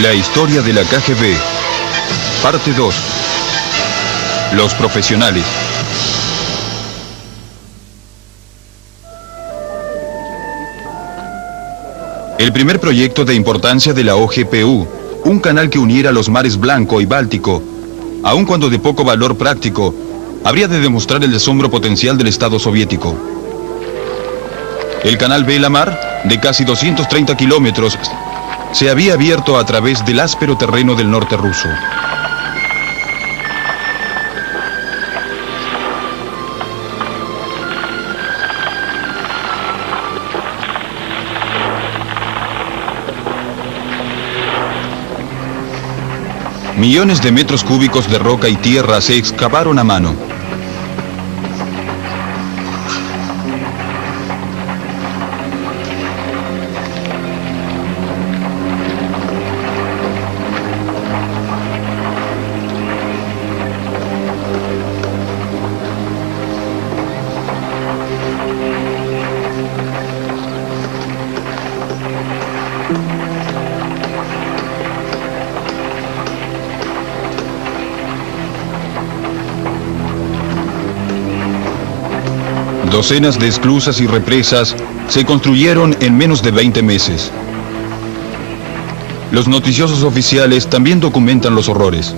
La historia de la KGB. Parte 2. Los profesionales. El primer proyecto de importancia de la OGPU, un canal que uniera los mares Blanco y Báltico, aun cuando de poco valor práctico, habría de demostrar el asombro potencial del Estado soviético. El canal Bela-Mar, de casi 230 kilómetros, se había abierto a través del áspero terreno del norte ruso. Millones de metros cúbicos de roca y tierra se excavaron a mano. Docenas de esclusas y represas se construyeron en menos de 20 meses. Los noticiosos oficiales también documentan los horrores.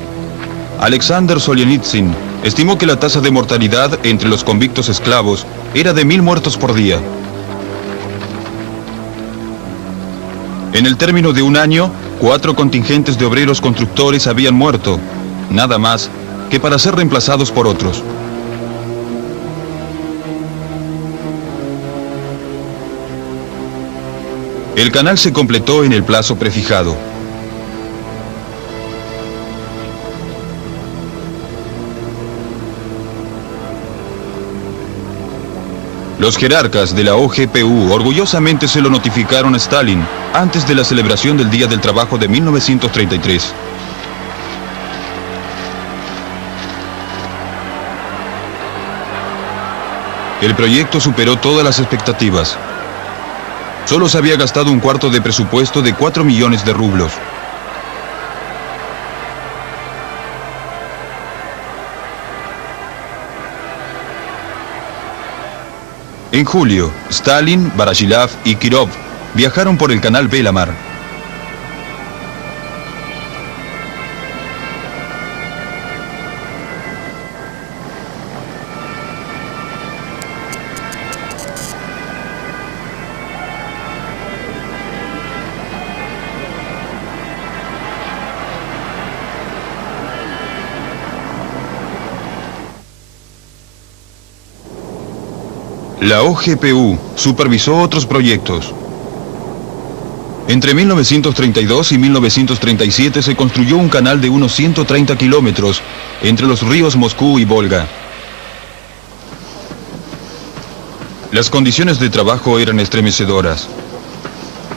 Alexander Solzhenitsyn estimó que la tasa de mortalidad entre los convictos esclavos era de 1000 muertos por día. En el término de un año, 4 contingentes de obreros constructores habían muerto, nada más que para ser reemplazados por otros. El canal se completó en el plazo prefijado. Los jerarcas de la OGPU orgullosamente se lo notificaron a Stalin antes de la celebración del Día del Trabajo de 1933. El proyecto superó todas las expectativas. Solo se había gastado un cuarto de presupuesto de 4 millones de rublos. En julio, Stalin, Baryshov y Kirov viajaron por el canal Bela-Mar. La OGPU supervisó otros proyectos. Entre 1932 y 1937 se construyó un canal de unos 130 kilómetros entre los ríos Moscú y Volga. Las condiciones de trabajo eran estremecedoras.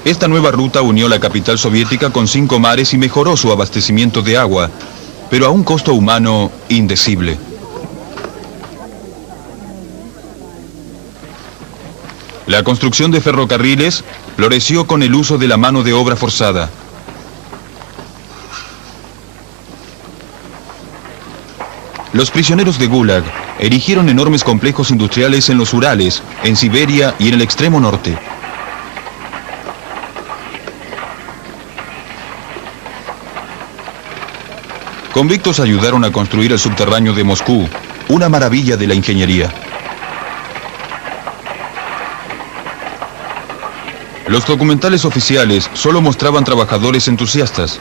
Esta nueva ruta unió la capital soviética con 5 mares y mejoró su abastecimiento de agua, pero a un costo humano indecible. La construcción de ferrocarriles floreció con el uso de la mano de obra forzada. Los prisioneros de Gulag erigieron enormes complejos industriales en los Urales, en Siberia y en el extremo norte. Convictos ayudaron a construir el subterráneo de Moscú, una maravilla de la ingeniería. Los documentales oficiales solo mostraban trabajadores entusiastas.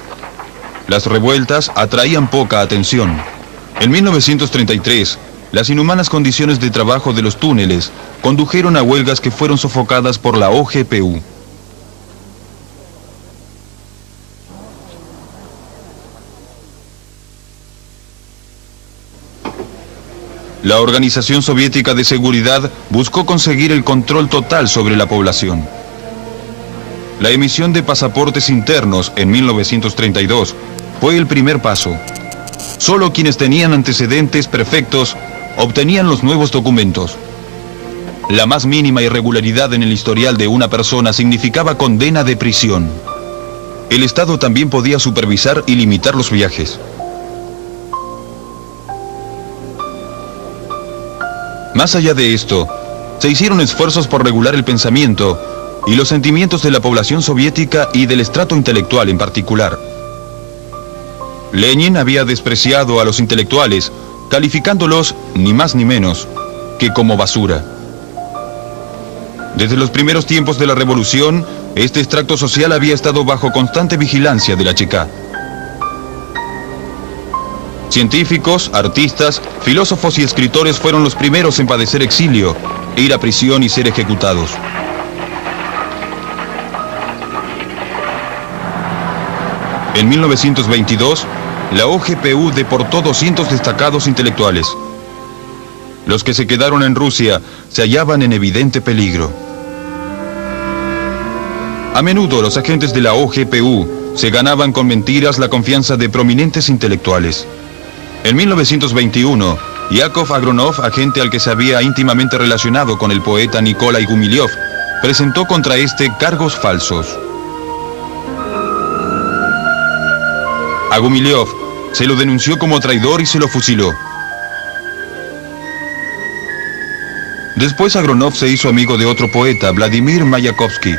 Las revueltas atraían poca atención. En 1933, las inhumanas condiciones de trabajo de los túneles condujeron a huelgas que fueron sofocadas por la OGPU. La Organización Soviética de Seguridad buscó conseguir el control total sobre la población. La emisión de pasaportes internos en 1932 fue el primer paso. Solo quienes tenían antecedentes perfectos obtenían los nuevos documentos. La más mínima irregularidad en el historial de una persona significaba condena de prisión. el Estado también podía supervisar y limitar los viajes. Más allá de esto, se hicieron esfuerzos por regular el pensamiento y los sentimientos de la población soviética y del estrato intelectual en particular. Lenin había despreciado a los intelectuales, calificándolos, ni más ni menos, que como basura. Desde los primeros tiempos de la revolución, este extracto social había estado bajo constante vigilancia de la Cheka. Científicos, artistas, filósofos y escritores fueron los primeros en padecer exilio, ir a prisión y ser ejecutados. En 1922, la OGPU deportó 200 destacados intelectuales. Los que se quedaron en Rusia se hallaban en evidente peligro. A menudo los agentes de la OGPU se ganaban con mentiras la confianza de prominentes intelectuales. En 1921, Yakov Agronov, agente al que se había íntimamente relacionado con el poeta Nikolai Gumilyov, presentó contra este cargos falsos. A Gumilyov se lo denunció como traidor y se lo fusiló. Después Agronov se hizo amigo de otro poeta, Vladimir Mayakovsky.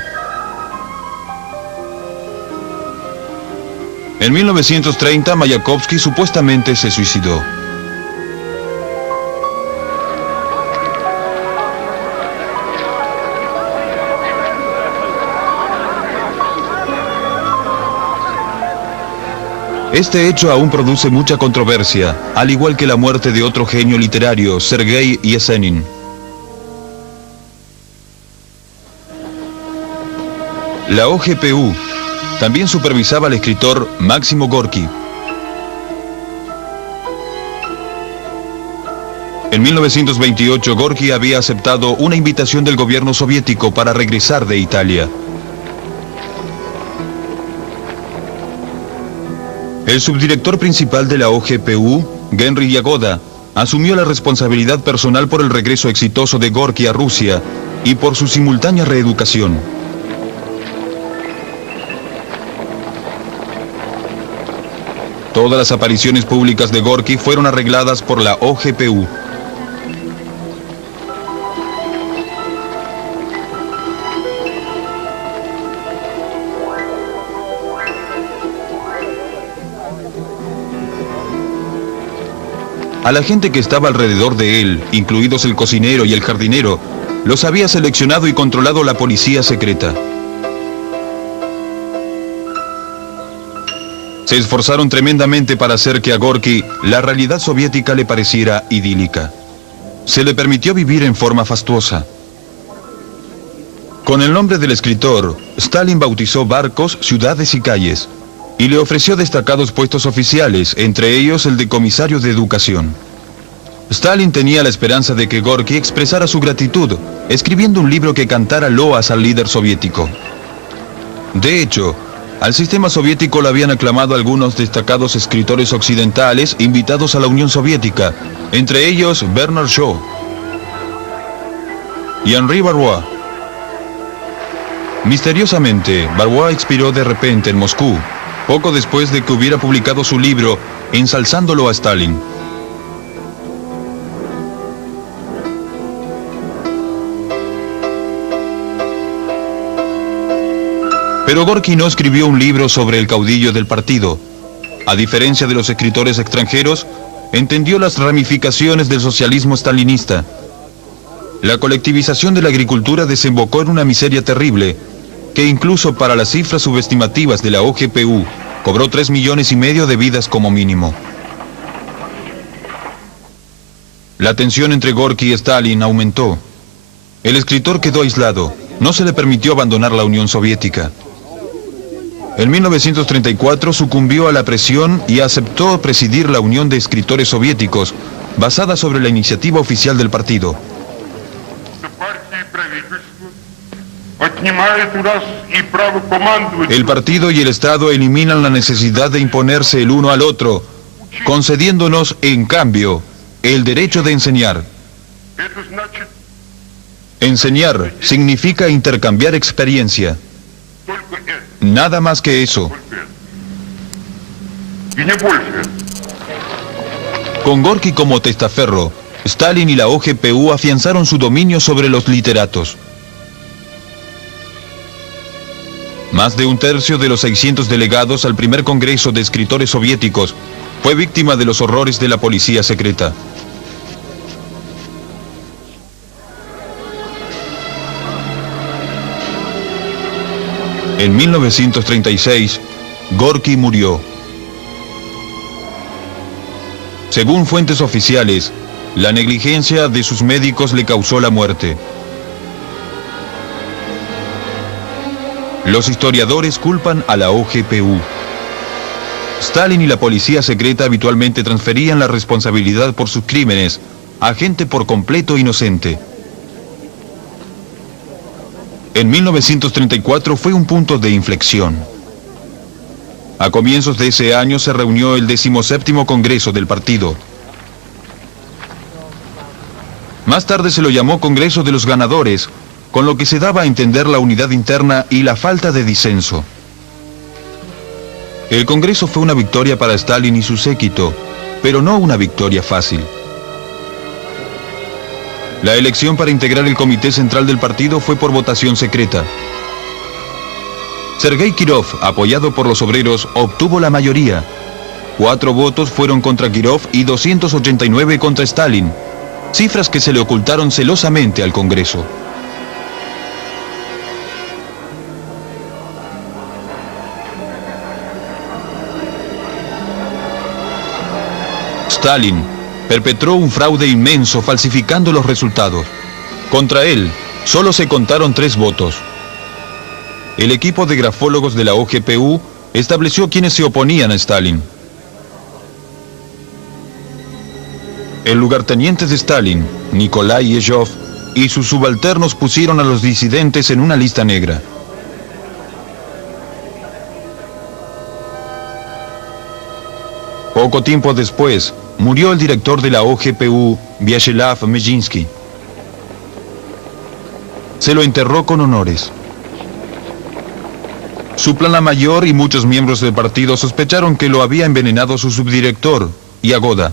En 1930, Mayakovsky supuestamente se suicidó. Este hecho aún produce mucha controversia, al igual que la muerte de otro genio literario, Sergei Yesenin. La OGPU también supervisaba al escritor Máximo Gorki. En 1928, Gorki había aceptado una invitación del gobierno soviético para regresar de Italia. El subdirector principal de la OGPU, Henry Yagoda, asumió la responsabilidad personal por el regreso exitoso de Gorki a Rusia y por su simultánea reeducación. Todas las apariciones públicas de Gorki fueron arregladas por la OGPU. A la gente que estaba alrededor de él, incluidos el cocinero y el jardinero, los había seleccionado y controlado la policía secreta. Se esforzaron tremendamente para hacer que a Gorki la realidad soviética le pareciera idílica. Se le permitió vivir en forma fastuosa. Con el nombre del escritor, Stalin bautizó barcos, ciudades y calles, y le ofreció destacados puestos oficiales, entre ellos el de comisario de educación. Stalin tenía la esperanza de que Gorki expresara su gratitud, escribiendo un libro que cantara loas al líder soviético. De hecho, al sistema soviético lo habían aclamado algunos destacados escritores occidentales invitados a la Unión Soviética, entre ellos Bernard Shaw y Henri Barrois. Misteriosamente, Barrois expiró de repente en Moscú, poco después de que hubiera publicado su libro ensalzándolo a Stalin. Pero Gorki no escribió un libro sobre el caudillo del partido. A diferencia de los escritores extranjeros, entendió las ramificaciones del socialismo stalinista. La colectivización de la agricultura desembocó en una miseria terrible, que incluso para las cifras subestimativas de la OGPU, cobró 3,5 millones de vidas como mínimo. La tensión entre Gorki y Stalin aumentó. El escritor quedó aislado, no se le permitió abandonar la Unión Soviética. En 1934 sucumbió a la presión y aceptó presidir la Unión de Escritores Soviéticos, basada sobre la iniciativa oficial del partido. El partido y el Estado eliminan la necesidad de imponerse el uno al otro, concediéndonos, en cambio, el derecho de enseñar. Enseñar significa intercambiar experiencia. Nada más que eso. Con Gorki como testaferro, Stalin y la OGPU afianzaron su dominio sobre los literatos. Más de un tercio de los 600 delegados al primer Congreso de Escritores Soviéticos fue víctima de los horrores de la policía secreta. En 1936, Gorki murió. Según fuentes oficiales, la negligencia de sus médicos le causó la muerte. Los historiadores culpan a la OGPU. Stalin y la policía secreta habitualmente transferían la responsabilidad por sus crímenes a gente por completo inocente. En 1934 fue un punto de inflexión. A comienzos de ese año se reunió el 17º Congreso del partido. Más tarde se lo llamó Congreso de los Ganadores, con lo que se daba a entender la unidad interna y la falta de disenso. El Congreso fue una victoria para Stalin y su séquito, pero no una victoria fácil. La elección para integrar el Comité Central del partido fue por votación secreta. Sergei Kirov, apoyado por los obreros, obtuvo la mayoría. 4 votos fueron contra Kirov y 289 contra Stalin, cifras que se le ocultaron celosamente al Congreso. Stalin perpetró un fraude inmenso falsificando los resultados. Contra él, solo se contaron 3 votos. El equipo de grafólogos de la OGPU estableció quienes se oponían a Stalin. El lugarteniente de Stalin, Nikolai Yezhov, y sus subalternos pusieron a los disidentes en una lista negra. Poco tiempo después, murió el director de la OGPU, Vyacheslav Mezhinsky. Se lo enterró con honores. Su plana mayor y muchos miembros del partido sospecharon que lo había envenenado su subdirector, Yagoda.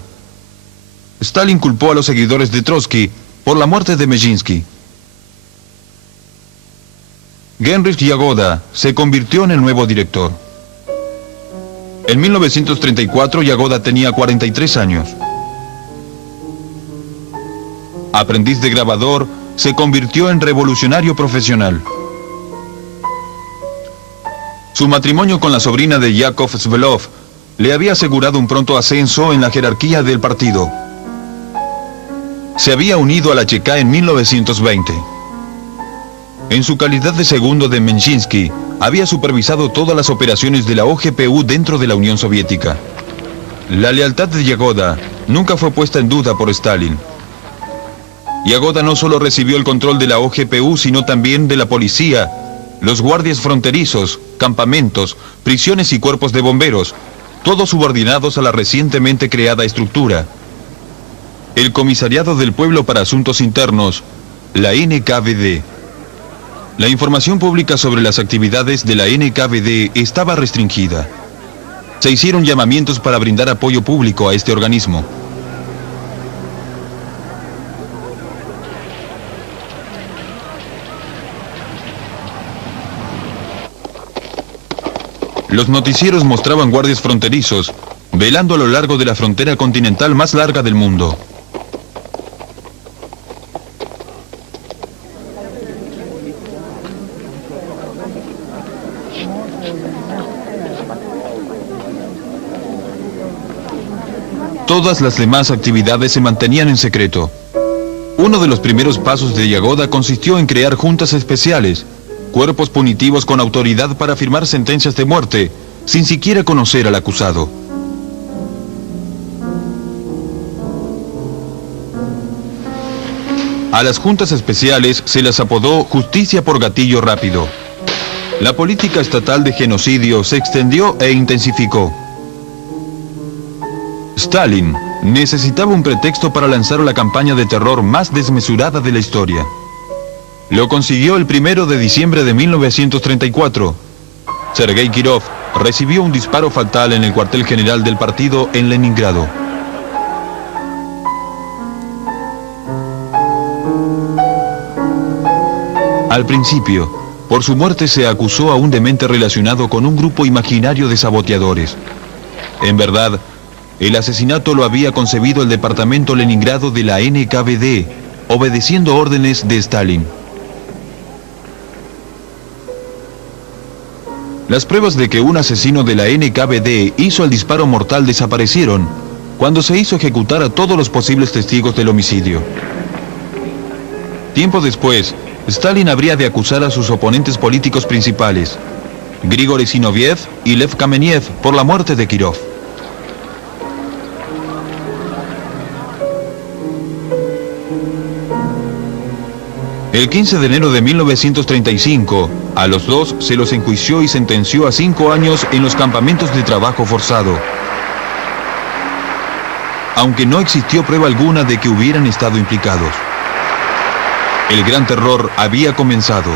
Stalin culpó a los seguidores de Trotsky por la muerte de Mezhinsky. Genrikh Yagoda se convirtió en el nuevo director. En 1934, Yagoda tenía 43 años. Aprendiz de grabador, se convirtió en revolucionario profesional. Su matrimonio con la sobrina de Yakov Svelov le había asegurado un pronto ascenso en la jerarquía del partido. Se había unido a la Cheka en 1920. En su calidad de segundo de Mezhinsky, había supervisado todas las operaciones de la OGPU dentro de la Unión Soviética. La lealtad de Yagoda nunca fue puesta en duda por Stalin. Yagoda no solo recibió el control de la OGPU, sino también de la policía, los guardias fronterizos, campamentos, prisiones y cuerpos de bomberos, todos subordinados a la recientemente creada estructura. El Comisariado del Pueblo para Asuntos Internos, la NKVD. La información pública sobre las actividades de la NKVD estaba restringida. Se hicieron llamamientos para brindar apoyo público a este organismo. Los noticieros mostraban guardias fronterizos, velando a lo largo de la frontera continental más larga del mundo. Todas las demás actividades se mantenían en secreto. Uno de los primeros pasos de Yagoda consistió en crear juntas especiales, cuerpos punitivos con autoridad para firmar sentencias de muerte, sin siquiera conocer al acusado. A las juntas especiales se las apodó justicia por gatillo rápido. La política estatal de genocidio se extendió e intensificó. Stalin necesitaba un pretexto para lanzar la campaña de terror más desmesurada de la historia. Lo consiguió el 1 de diciembre de 1934. Sergei Kirov recibió un disparo fatal en el cuartel general del partido en Leningrado. Al principio, por su muerte se acusó a un demente relacionado con un grupo imaginario de saboteadores. En verdad, el asesinato lo había concebido el departamento Leningrado de la NKVD, obedeciendo órdenes de Stalin. Las pruebas de que un asesino de la NKVD hizo el disparo mortal desaparecieron cuando se hizo ejecutar a todos los posibles testigos del homicidio. Tiempo después, Stalin habría de acusar a sus oponentes políticos principales, Grigori Zinoviev y Lev Kamenev, por la muerte de Kirov. El 15 de enero de 1935, a los dos se los enjuició y sentenció a 5 años en los campamentos de trabajo forzado, aunque no existió prueba alguna de que hubieran estado implicados. El gran terror había comenzado.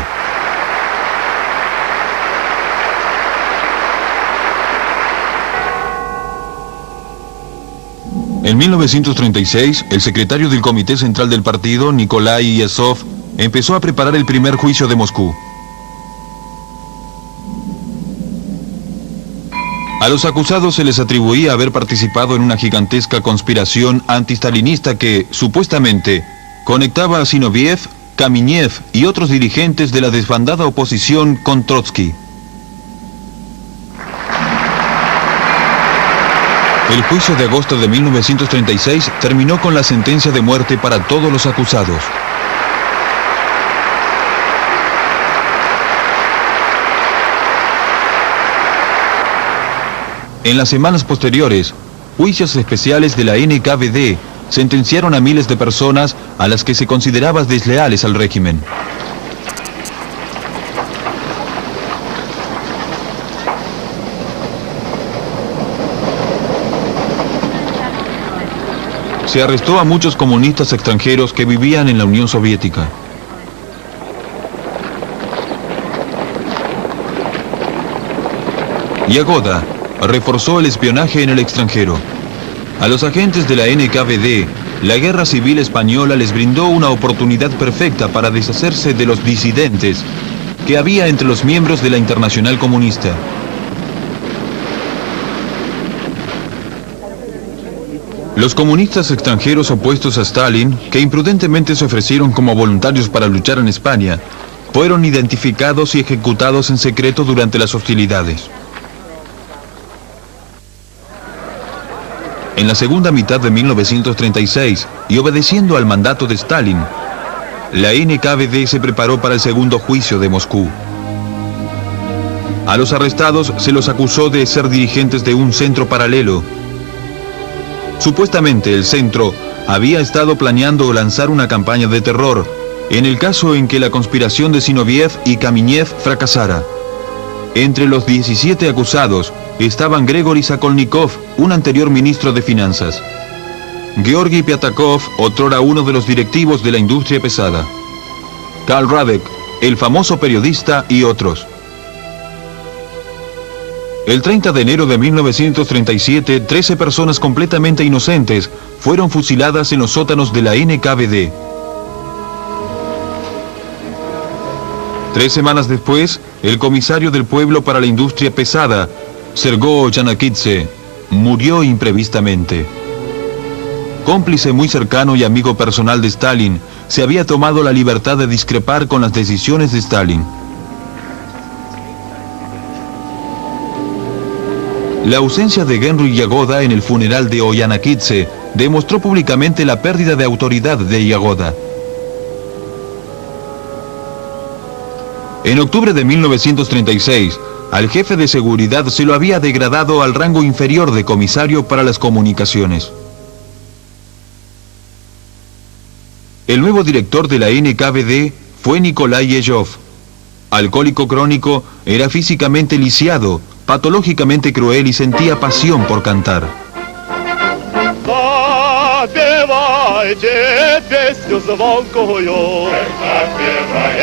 En 1936, el secretario del Comité Central del Partido, Nikolai Yezhov, empezó a preparar el primer juicio de Moscú. A los acusados se les atribuía haber participado en una gigantesca conspiración antistalinista que, supuestamente, conectaba a Zinoviev, Kamenev y otros dirigentes de la desbandada oposición con Trotsky. El juicio de agosto de 1936 terminó con la sentencia de muerte para todos los acusados. En las semanas posteriores, juicios especiales de la NKVD sentenciaron a miles de personas a las que se consideraba desleales al régimen. Se arrestó a muchos comunistas extranjeros que vivían en la Unión Soviética. Yagoda reforzó el espionaje en el extranjero. A los agentes de la NKVD, la Guerra Civil Española les brindó una oportunidad perfecta para deshacerse de los disidentes que había entre los miembros de la Internacional Comunista. Los comunistas extranjeros opuestos a Stalin, que imprudentemente se ofrecieron como voluntarios para luchar en España, fueron identificados y ejecutados en secreto durante las hostilidades. En la segunda mitad de 1936, y obedeciendo al mandato de Stalin, la NKVD se preparó para el segundo juicio de Moscú. A los arrestados se los acusó de ser dirigentes de un centro paralelo. Supuestamente el centro había estado planeando lanzar una campaña de terror, en el caso en que la conspiración de Zinoviev y Kamenev fracasara. Entre los 17 acusados estaban Gregory Sokolnikov, un anterior ministro de Finanzas, Georgi Pyatakov, otrora uno de los directivos de la industria pesada, Karl Radek, el famoso periodista, y otros. El 30 de enero de 1937, 13 personas completamente inocentes fueron fusiladas en los sótanos de la NKVD. 3 semanas después, el comisario del pueblo para la industria pesada, Sergo Yanakidze, murió imprevistamente. Cómplice muy cercano y amigo personal de Stalin, se había tomado la libertad de discrepar con las decisiones de Stalin. La ausencia de Henry Yagoda en el funeral de Yanakidze demostró públicamente la pérdida de autoridad de Yagoda. En octubre de 1936, al jefe de seguridad se lo había degradado al rango inferior de comisario para las comunicaciones. El nuevo director de la NKVD fue Nikolai Yezhov. Alcohólico crónico, era físicamente lisiado, patológicamente cruel y sentía pasión por cantar. Заспівайте пісню звонкою,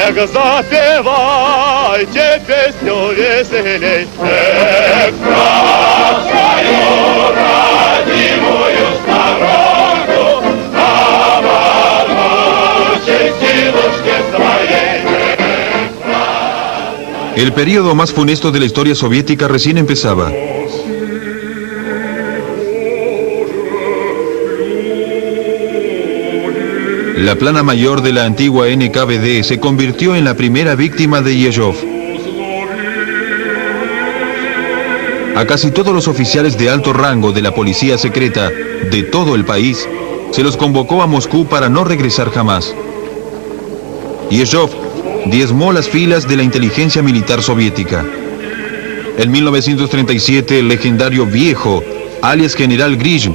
як заспівайте пісню веселей. Эх, красную родимую сторонку, на могучей силушке своей. El periodo más funesto de la historia soviética recién empezaba. La plana mayor de la antigua NKVD se convirtió en la primera víctima de Yezhov. A casi todos los oficiales de alto rango de la policía secreta de todo el país se los convocó a Moscú para no regresar jamás. Yezhov diezmó las filas de la inteligencia militar soviética. En 1937, el legendario Viejo, alias General Grisham,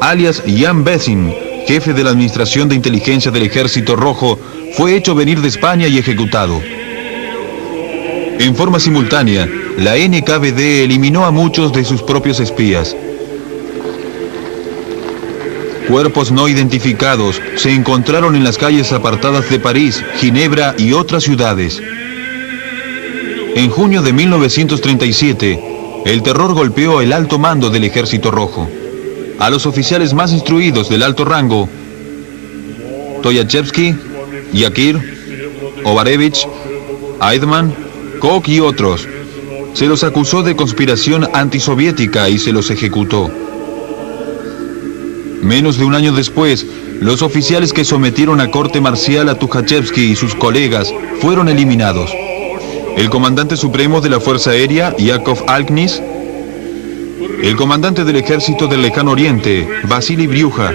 alias Jan Besin, jefe de la Administración de Inteligencia del Ejército Rojo, fue hecho venir de España y ejecutado. En forma simultánea, la NKVD eliminó a muchos de sus propios espías. Cuerpos no identificados se encontraron en las calles apartadas de París, Ginebra y otras ciudades. En junio de 1937, el terror golpeó el alto mando del Ejército Rojo. A los oficiales más instruidos del alto rango, Toyachevsky, Yakir, Obarevich, Aidman, Koch y otros, se los acusó de conspiración antisoviética y se los ejecutó. Menos de un año después, los oficiales que sometieron a corte marcial a Tukhachevsky y sus colegas fueron eliminados. El comandante supremo de la Fuerza Aérea, Yakov Alknis, el comandante del Ejército del Lejano Oriente, Vasily Bryukha,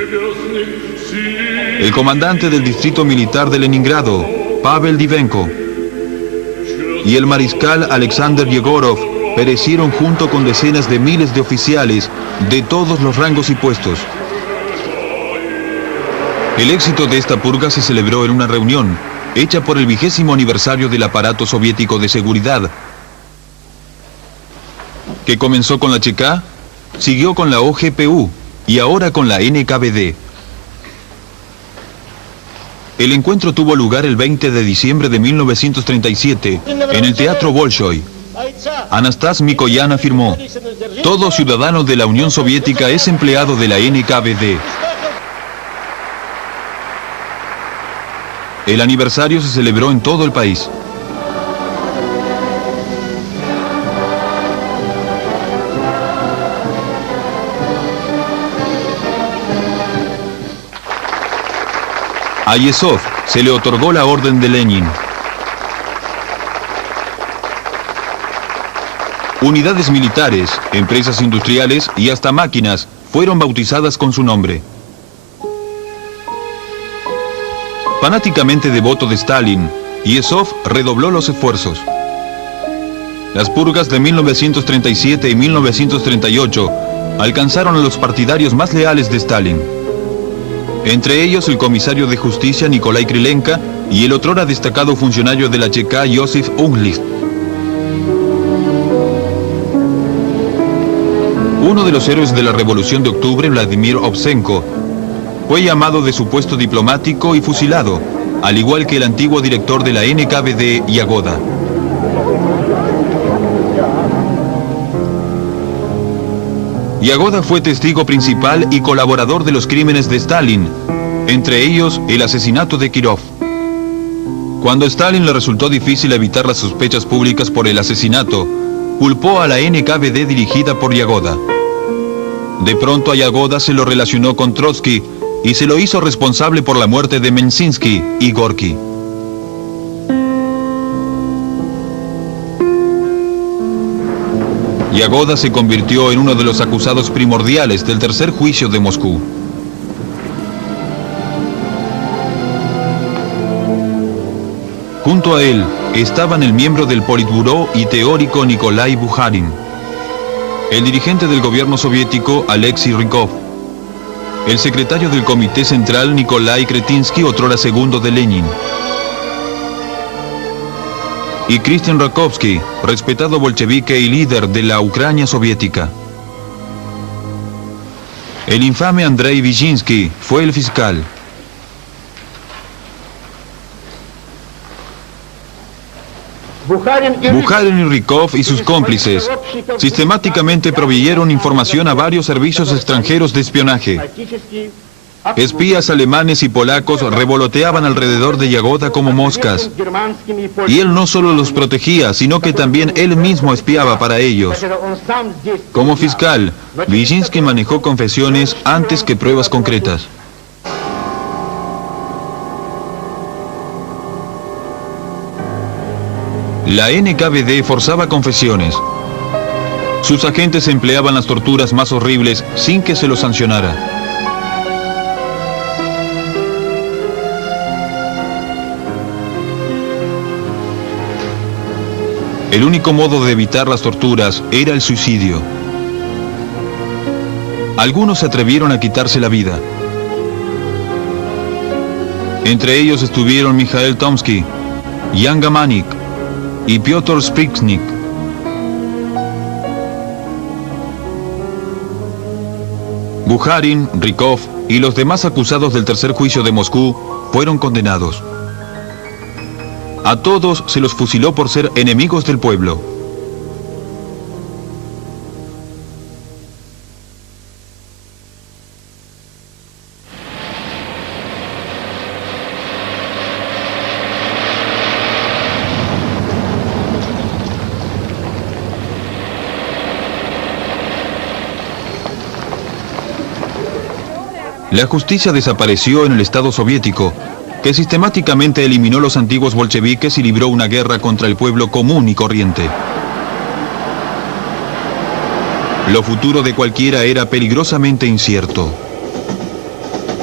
el comandante del Distrito Militar de Leningrado, Pavel Divenko, y el mariscal Alexander Yegorov perecieron junto con decenas de miles de oficiales de todos los rangos y puestos. El éxito de esta purga se celebró en una reunión hecha por el 20º aniversario del aparato soviético de seguridad, que comenzó con la Cheká, siguió con la OGPU y ahora con la NKVD. El encuentro tuvo lugar el 20 de diciembre de 1937 en el Teatro Bolshoi. Anastas Mikoyan afirmó: todo ciudadano de la Unión Soviética es empleado de la NKVD. El aniversario se celebró en todo el país. A Yezhov se le otorgó la Orden de Lenin. Unidades militares, empresas industriales y hasta máquinas fueron bautizadas con su nombre. Fanáticamente devoto de Stalin, Yezhov redobló los esfuerzos. Las purgas de 1937 y 1938 alcanzaron a los partidarios más leales de Stalin. Entre ellos el comisario de justicia Nikolai Krylenko y el otrora destacado funcionario de la Cheká Joseph Unglist. Uno de los héroes de la Revolución de Octubre, Vladimir Ovsenko, fue llamado de su puesto diplomático y fusilado, al igual que el antiguo director de la NKVD, Yagoda. Yagoda fue testigo principal y colaborador de los crímenes de Stalin, entre ellos el asesinato de Kirov. Cuando a Stalin le resultó difícil evitar las sospechas públicas por el asesinato, culpó a la NKVD dirigida por Yagoda. De pronto a Yagoda se lo relacionó con Trotsky y se lo hizo responsable por la muerte de Mensinsky y Gorky. Yagoda se convirtió en uno de los acusados primordiales del tercer juicio de Moscú. Junto a él estaban el miembro del Politburó y teórico Nikolai Bukharin, el dirigente del gobierno soviético Alexei Rykov, el secretario del Comité Central Nikolai Kretinsky, otrora segundo de Lenin, y Christian Rakovsky, respetado bolchevique y líder de la Ucrania soviética. El infame Andrei Vyshinsky fue el fiscal, Bukharin y Rykov y sus cómplices sistemáticamente proveyeron información a varios servicios extranjeros de espionaje. Espías alemanes y polacos revoloteaban alrededor de Yagoda como moscas. Y él no solo los protegía, sino que también él mismo espiaba para ellos. Como fiscal, Vyshinsky manejó confesiones antes que pruebas concretas. La NKVD forzaba confesiones. Sus agentes empleaban las torturas más horribles sin que se los sancionara. El único modo de evitar las torturas era el suicidio. Algunos se atrevieron a quitarse la vida. Entre ellos estuvieron Mikhail Tomsky, Jan Gamanik y Piotr Sprycnik. Bukharin, Rykov y los demás acusados del tercer juicio de Moscú fueron condenados. A todos se los fusiló por ser enemigos del pueblo. La justicia desapareció en el Estado soviético, que sistemáticamente eliminó los antiguos bolcheviques y libró una guerra contra el pueblo común y corriente. Lo futuro de cualquiera era peligrosamente incierto.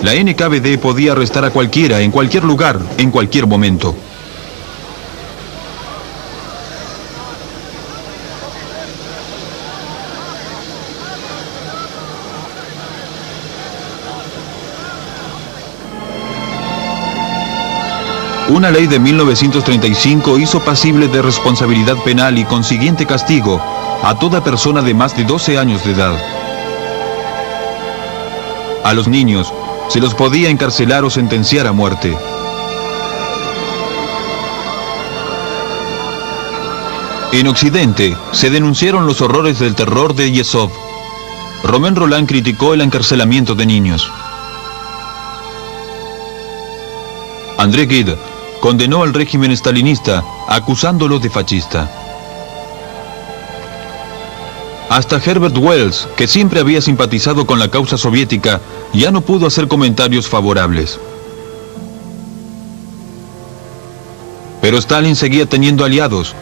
La NKVD podía arrestar a cualquiera, en cualquier lugar, en cualquier momento. Una ley de 1935 hizo pasible de responsabilidad penal y consiguiente castigo a toda persona de más de 12 años de edad. A los niños se los podía encarcelar o sentenciar a muerte. En Occidente se denunciaron los horrores del terror de Yezhov. Romain Rolland criticó el encarcelamiento de niños. André Gide condenó al régimen stalinista, acusándolo de fascista. Hasta Herbert Wells, que siempre había simpatizado con la causa soviética, ya no pudo hacer comentarios favorables. Pero Stalin seguía teniendo aliados.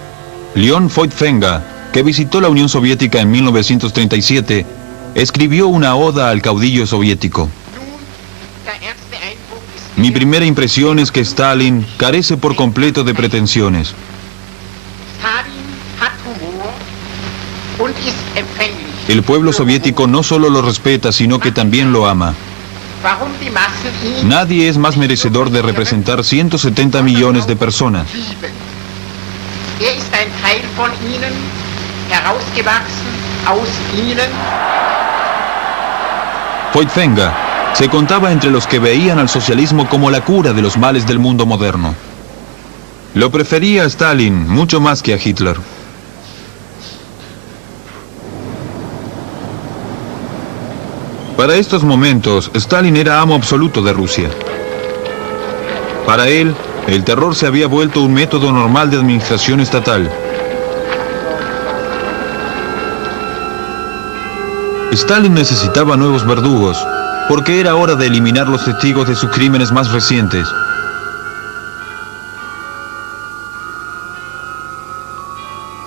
Leon Feuchtwanger, que visitó la Unión Soviética en 1937, escribió una oda al caudillo soviético. Mi primera impresión es que Stalin carece por completo de pretensiones. El pueblo soviético no solo lo respeta, sino que también lo ama. Nadie es más merecedor de representar 170 millones de personas. Feuchtwanger se contaba entre los que veían al socialismo como la cura de los males del mundo moderno. Lo prefería a Stalin mucho más que a Hitler. Para estos momentos, Stalin era amo absoluto de Rusia. Para él, el terror se había vuelto un método normal de administración estatal. Stalin necesitaba nuevos verdugos, porque era hora de eliminar los testigos de sus crímenes más recientes.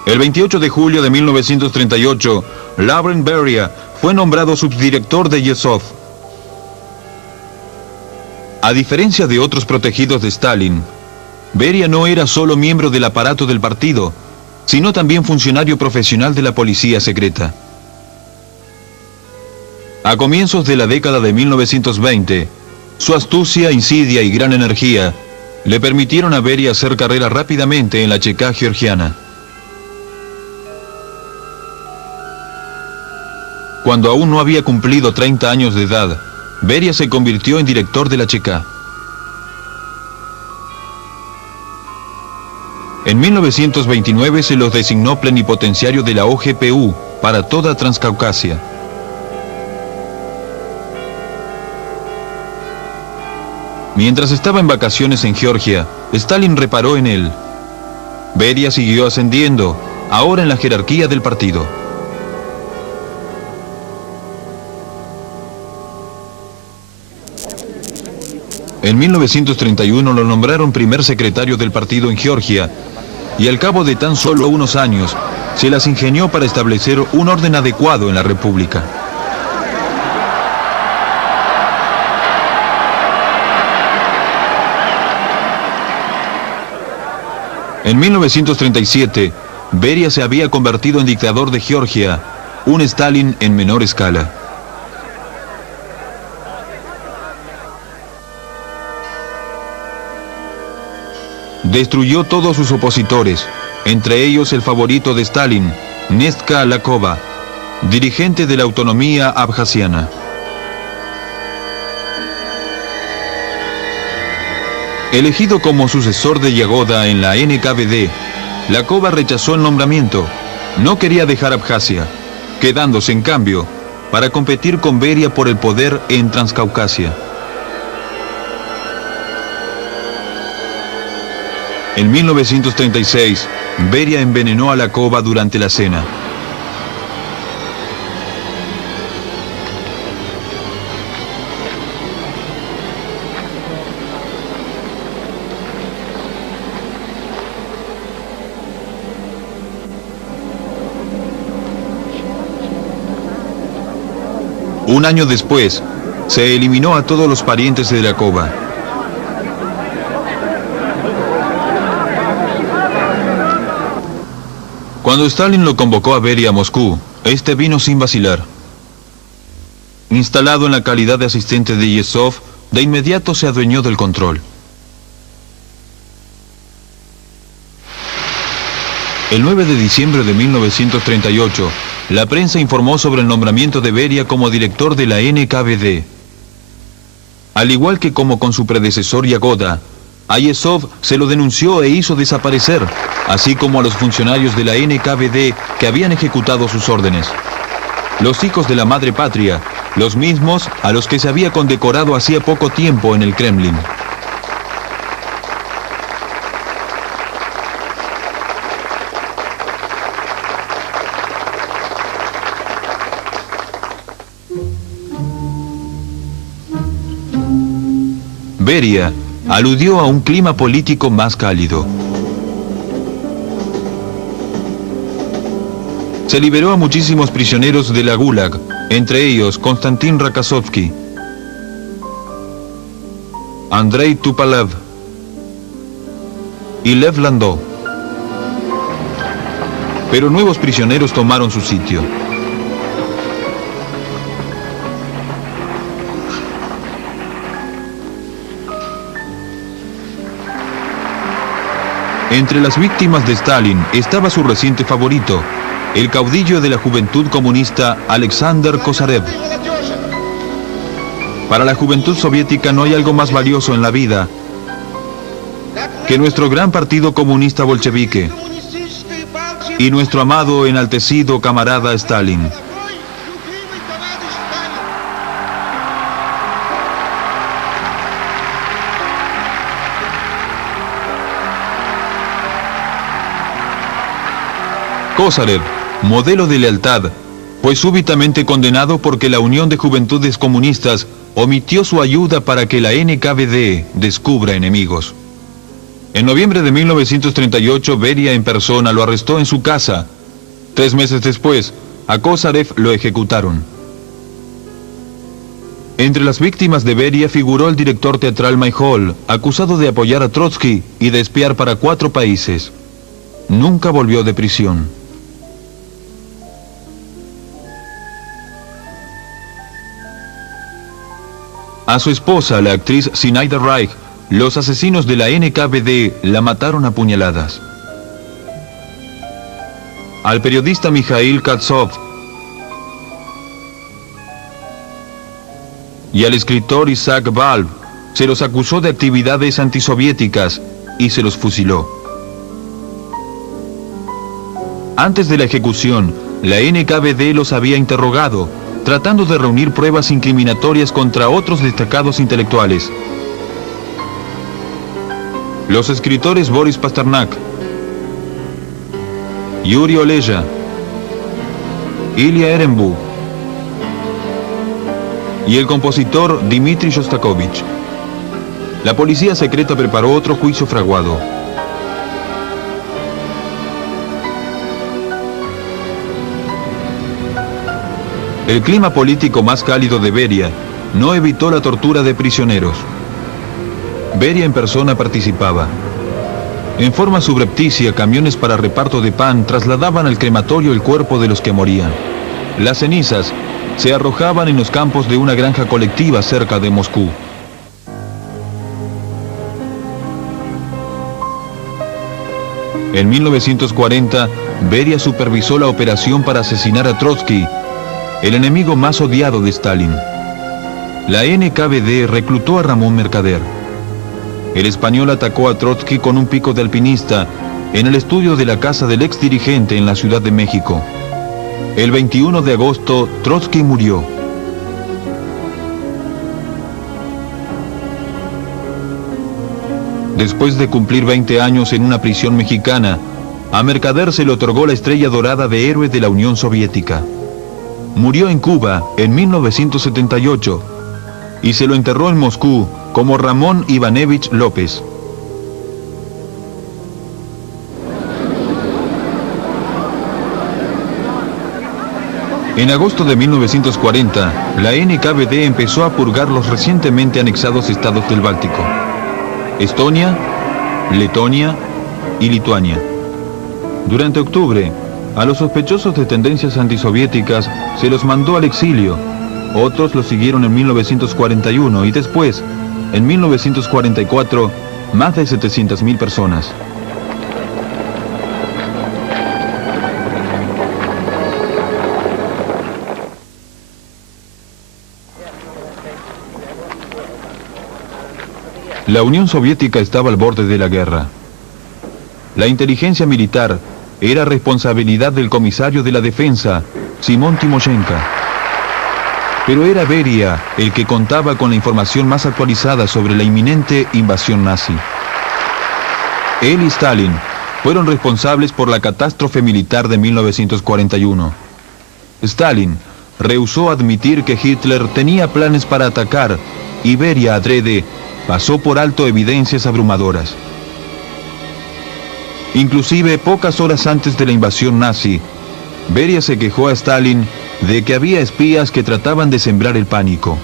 El 28 de julio de 1938, Lavrent Beria fue nombrado subdirector de Yezhov. A diferencia de otros protegidos de Stalin, Beria no era solo miembro del aparato del partido, sino también funcionario profesional de la policía secreta. A comienzos de la década de 1920, su astucia, insidia y gran energía le permitieron a Beria hacer carrera rápidamente en la Chequia georgiana. Cuando aún no había cumplido 30 años de edad, Beria se convirtió en director de la Chequia. En 1929 se los designó plenipotenciario de la OGPU para toda Transcaucasia. Mientras estaba en vacaciones en Georgia, Stalin reparó en él. Beria siguió ascendiendo, ahora en la jerarquía del partido. En 1931 lo nombraron primer secretario del partido en Georgia, y al cabo de tan solo unos años, se las ingenió para establecer un orden adecuado en la República. En 1937, Beria se había convertido en dictador de Georgia, un Stalin en menor escala. Destruyó todos sus opositores, entre ellos el favorito de Stalin, Nestka Lakova, dirigente de la autonomía abjasiana. Elegido como sucesor de Yagoda en la NKVD, Lakova rechazó el nombramiento. No quería dejar Abjasia, quedándose en cambio para competir con Beria por el poder en Transcaucasia. En 1936, Beria envenenó a Lakova durante la cena. Un año después, se eliminó a todos los parientes de Lakova. Cuando Stalin lo convocó a Beria a Moscú, este vino sin vacilar. Instalado en la calidad de asistente de Yezhov, de inmediato se adueñó del control. El 9 de diciembre de 1938, la prensa informó sobre el nombramiento de Beria como director de la NKVD. Al igual que como con su predecesor Yagoda, a Yezhov se lo denunció e hizo desaparecer, así como a los funcionarios de la NKVD que habían ejecutado sus órdenes. Los hijos de la madre patria, los mismos a los que se había condecorado hacía poco tiempo en el Kremlin. Beria aludió a un clima político más cálido. Se liberó a muchísimos prisioneros de la Gulag, entre ellos Konstantin Rakasovsky, Andrei Tupolev y Lev Landau. Pero nuevos prisioneros tomaron su sitio. Entre las víctimas de Stalin estaba su reciente favorito, el caudillo de la Juventud Comunista Alexander Kosarev. Para la juventud soviética no hay algo más valioso en la vida que nuestro gran partido comunista bolchevique y nuestro amado, enaltecido camarada Stalin. Kosarev, modelo de lealtad, fue súbitamente condenado porque la Unión de Juventudes Comunistas omitió su ayuda para que la NKVD descubra enemigos. En noviembre de 1938, Beria en persona lo arrestó en su casa. 3 meses después, a Kosarev lo ejecutaron. Entre las víctimas de Beria figuró el director teatral Maijol, acusado de apoyar a Trotsky y de espiar para 4 países. Nunca volvió de prisión. A su esposa, la actriz Zinaida Reich, los asesinos de la NKVD la mataron a puñaladas. Al periodista Mikhail Katsov y al escritor Isaac Valv se los acusó de actividades antisoviéticas y se los fusiló. Antes de la ejecución, la NKVD los había interrogado, tratando de reunir pruebas incriminatorias contra otros destacados intelectuales. Los escritores Boris Pasternak, Yuri Oleja, Ilya Ehrenburg y el compositor Dmitri Shostakovich. La policía secreta preparó otro juicio fraguado. El clima político más cálido de Beria no evitó la tortura de prisioneros. Beria en persona participaba. En forma subrepticia, camiones para reparto de pan trasladaban al crematorio el cuerpo de los que morían. Las cenizas se arrojaban en los campos de una granja colectiva cerca de Moscú. En 1940, Beria supervisó la operación para asesinar a Trotsky, el enemigo más odiado de Stalin. La NKVD reclutó a Ramón Mercader. El español atacó a Trotsky con un pico de alpinista en el estudio de la casa del ex dirigente en la Ciudad de México. El 21 de agosto, Trotsky murió. Después de cumplir 20 años en una prisión mexicana, a Mercader se le otorgó la estrella dorada de héroe de la Unión Soviética. Murió en Cuba en 1978 y se lo enterró en Moscú como Ramón Ivanovich López. En agosto de 1940, la NKVD empezó a purgar los recientemente anexados estados del Báltico: Estonia, Letonia y Lituania. Durante octubre, a los sospechosos de tendencias antisoviéticas se los mandó al exilio. Otros los siguieron en 1941 y después, en 1944, más de 700.000 personas. La Unión Soviética estaba al borde de la guerra. La inteligencia militar era responsabilidad del comisario de la defensa, Simón Timoshenko. Pero era Beria el que contaba con la información más actualizada sobre la inminente invasión nazi. Él y Stalin fueron responsables por la catástrofe militar de 1941. Stalin rehusó admitir que Hitler tenía planes para atacar y Beria adrede pasó por alto evidencias abrumadoras. Inclusive, pocas horas antes de la invasión nazi, Beria se quejó a Stalin de que había espías que trataban de sembrar el pánico.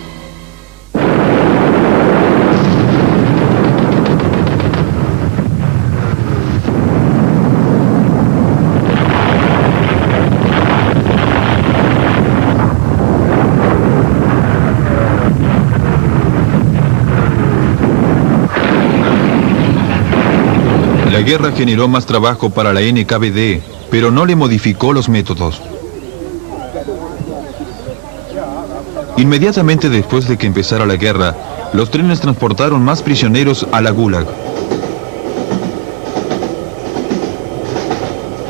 La guerra generó más trabajo para la NKVD, pero no le modificó los métodos. Inmediatamente después de que empezara la guerra, los trenes transportaron más prisioneros a la Gulag.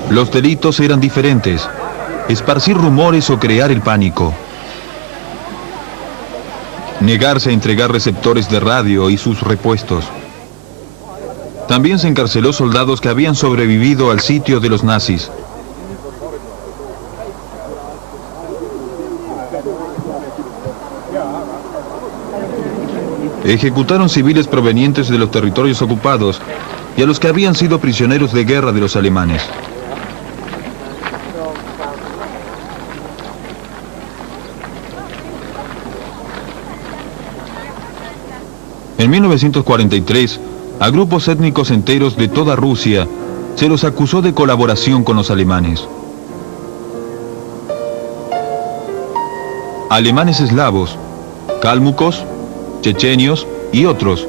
Los delitos eran diferentes: esparcir rumores o crear el pánico, negarse a entregar receptores de radio y sus repuestos. También se encarceló soldados que habían sobrevivido al sitio de los nazis. Ejecutaron civiles provenientes de los territorios ocupados y a los que habían sido prisioneros de guerra de los alemanes. En 1943, a grupos étnicos enteros de toda Rusia se los acusó de colaboración con los alemanes. Alemanes eslavos, cálmucos, chechenios y otros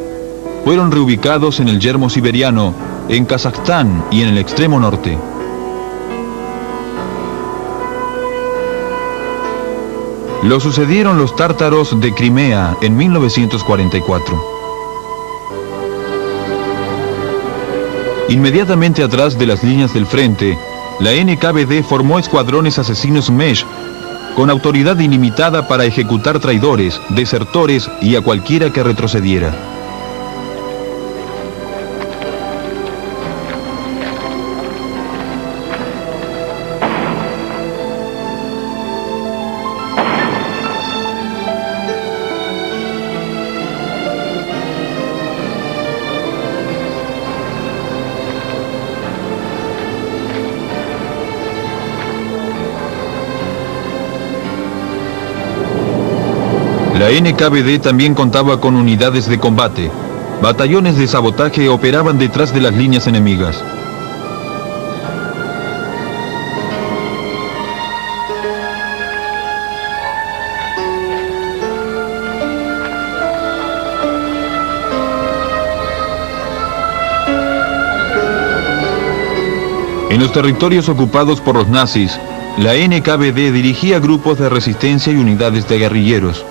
fueron reubicados en el yermo siberiano, en Kazajstán y en el extremo norte. Lo sucedieron los tártaros de Crimea en 1944. Inmediatamente atrás de las líneas del frente, la NKVD formó escuadrones asesinos MESH con autoridad ilimitada para ejecutar traidores, desertores y a cualquiera que retrocediera. La NKVD también contaba con unidades de combate. Batallones de sabotaje operaban detrás de las líneas enemigas. En los territorios ocupados por los nazis, la NKVD dirigía grupos de resistencia y unidades de guerrilleros.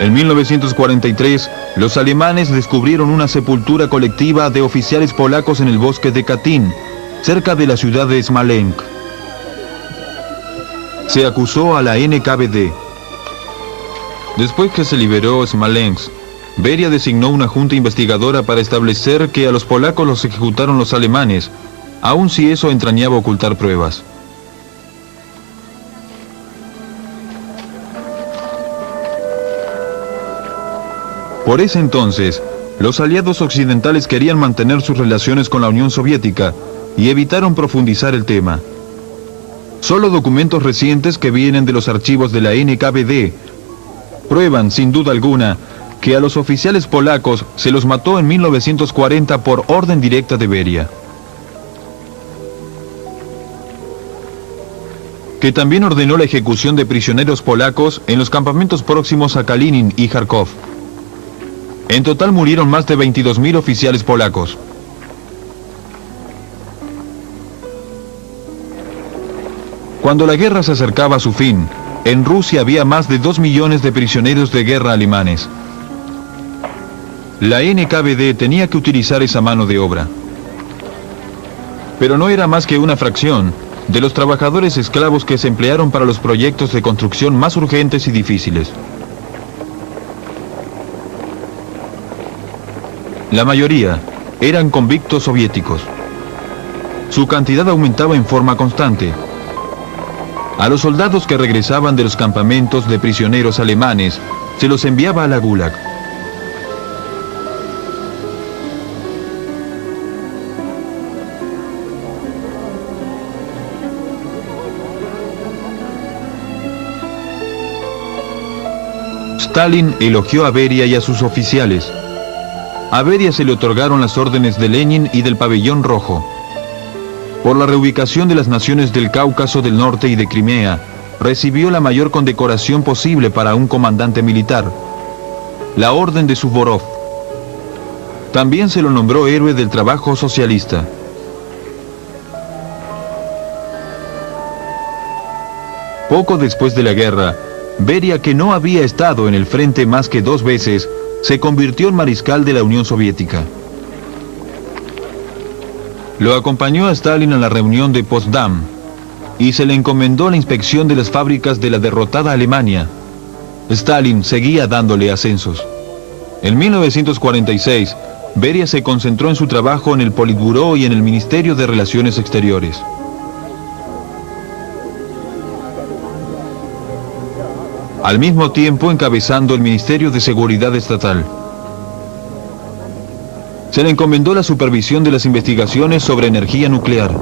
En 1943, los alemanes descubrieron una sepultura colectiva de oficiales polacos en el bosque de Katyn, cerca de la ciudad de Smolensk. Se acusó a la NKVD. Después que se liberó Smolensk, Beria designó una junta investigadora para establecer que a los polacos los ejecutaron los alemanes, aun si eso entrañaba ocultar pruebas. Por ese entonces, los aliados occidentales querían mantener sus relaciones con la Unión Soviética y evitaron profundizar el tema. Solo documentos recientes que vienen de los archivos de la NKVD prueban, sin duda alguna, que a los oficiales polacos se los mató en 1940 por orden directa de Beria. Que también ordenó la ejecución de prisioneros polacos en los campamentos próximos a Kalinin y Kharkov. En total murieron más de 22.000 oficiales polacos. Cuando la guerra se acercaba a su fin, en Rusia había más de 2 millones de prisioneros de guerra alemanes. La NKVD tenía que utilizar esa mano de obra. Pero no era más que una fracción de los trabajadores esclavos que se emplearon para los proyectos de construcción más urgentes y difíciles. La mayoría eran convictos soviéticos. Su cantidad aumentaba en forma constante. A los soldados que regresaban de los campamentos de prisioneros alemanes, se los enviaba a la Gulag. Stalin elogió a Beria y a sus oficiales. A Beria se le otorgaron las órdenes de Lenin y del Pabellón Rojo. Por la reubicación de las naciones del Cáucaso del Norte y de Crimea, recibió la mayor condecoración posible para un comandante militar, la Orden de Suvorov. También se lo nombró héroe del trabajo socialista. Poco después de la guerra, Beria, que no había estado en el frente más que 2 veces, se convirtió en mariscal de la Unión Soviética. Lo acompañó a Stalin a la reunión de Potsdam y se le encomendó la inspección de las fábricas de la derrotada Alemania. Stalin seguía dándole ascensos. En 1946, Beria se concentró en su trabajo en el Politburó y en el Ministerio de Relaciones Exteriores. Al mismo tiempo encabezando el Ministerio de Seguridad Estatal. Se le encomendó la supervisión de las investigaciones sobre energía nuclear.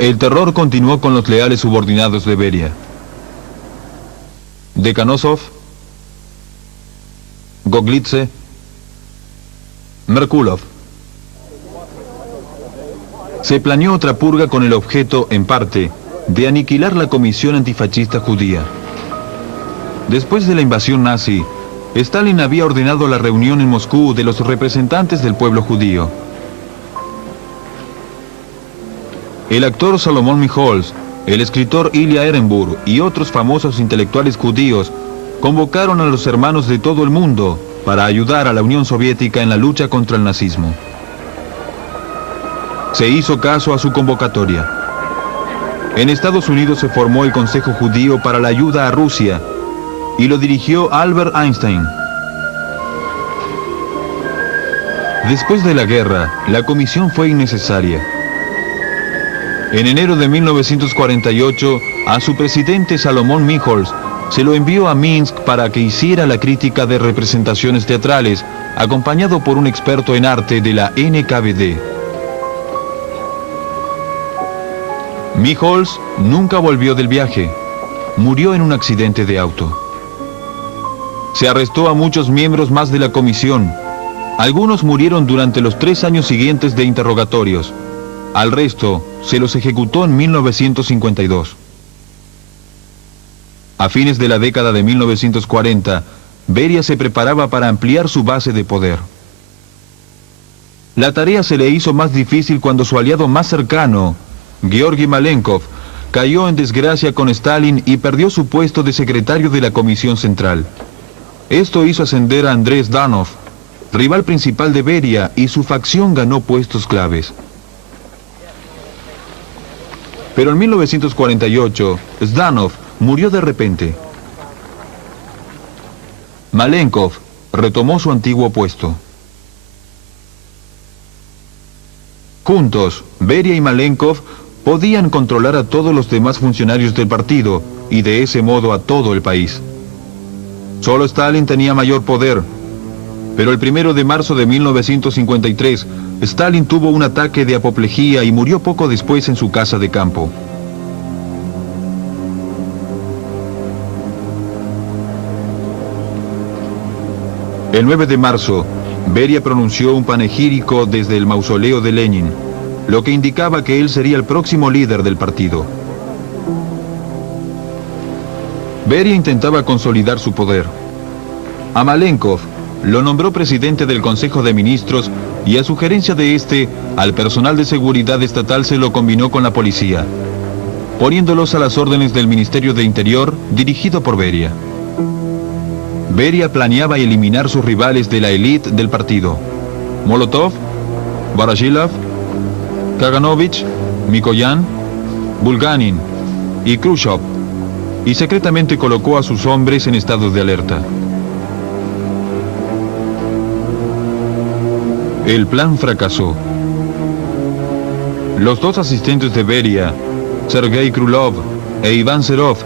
El terror continuó con los leales subordinados de Beria. Dekhanosov, Goglitze, Merkulov. Se planeó otra purga con el objeto, en parte, de aniquilar la comisión antifascista judía. Después de la invasión nazi, Stalin había ordenado la reunión en Moscú de los representantes del pueblo judío. El actor Salomón Mijols, el escritor Ilya Ehrenburg y otros famosos intelectuales judíos convocaron a los hermanos de todo el mundo para ayudar a la Unión Soviética en la lucha contra el nazismo. Se hizo caso a su convocatoria. En Estados Unidos se formó el Consejo Judío para la Ayuda a Rusia y lo dirigió Albert Einstein. Después de la guerra, la comisión fue innecesaria. En enero de 1948, a su presidente Salomón Mijols se lo envió a Minsk para que hiciera la crítica de representaciones teatrales, acompañado por un experto en arte de la NKVD. Mijols nunca volvió del viaje. Murió en un accidente de auto. Se arrestó a muchos miembros más de la comisión. Algunos murieron durante los 3 años siguientes de interrogatorios. Al resto se los ejecutó en 1952. A fines de la década de 1940, Beria se preparaba para ampliar su base de poder. La tarea se le hizo más difícil cuando su aliado más cercano, Georgi Malenkov, cayó en desgracia con Stalin y perdió su puesto de secretario de la Comisión Central. Esto hizo ascender a Andrés Zdanov, rival principal de Beria, y su facción ganó puestos claves. Pero en 1948, Zdanov murió de repente. Malenkov retomó su antiguo puesto. Juntos, Beria y Malenkov podían controlar a todos los demás funcionarios del partido y de ese modo a todo el país. Solo Stalin tenía mayor poder, pero el 1 de marzo de 1953, Stalin tuvo un ataque de apoplejía y murió poco después en su casa de campo. El 9 de marzo, Beria pronunció un panegírico desde el mausoleo de Lenin, lo que indicaba que él sería el próximo líder del partido. Beria intentaba consolidar su poder. A Malenkov lo nombró presidente del Consejo de Ministros y a sugerencia de este, al personal de seguridad estatal se lo combinó con la policía, poniéndolos a las órdenes del Ministerio de Interior, dirigido por Beria. Beria planeaba eliminar sus rivales de la élite del partido: Molotov, Voroshilov, Kaganovich, Mikoyan, Bulganin y Khrushchev, y secretamente colocó a sus hombres en estado de alerta. El plan fracasó. Los 2 asistentes de Beria, Sergei Krylov e Iván Serov,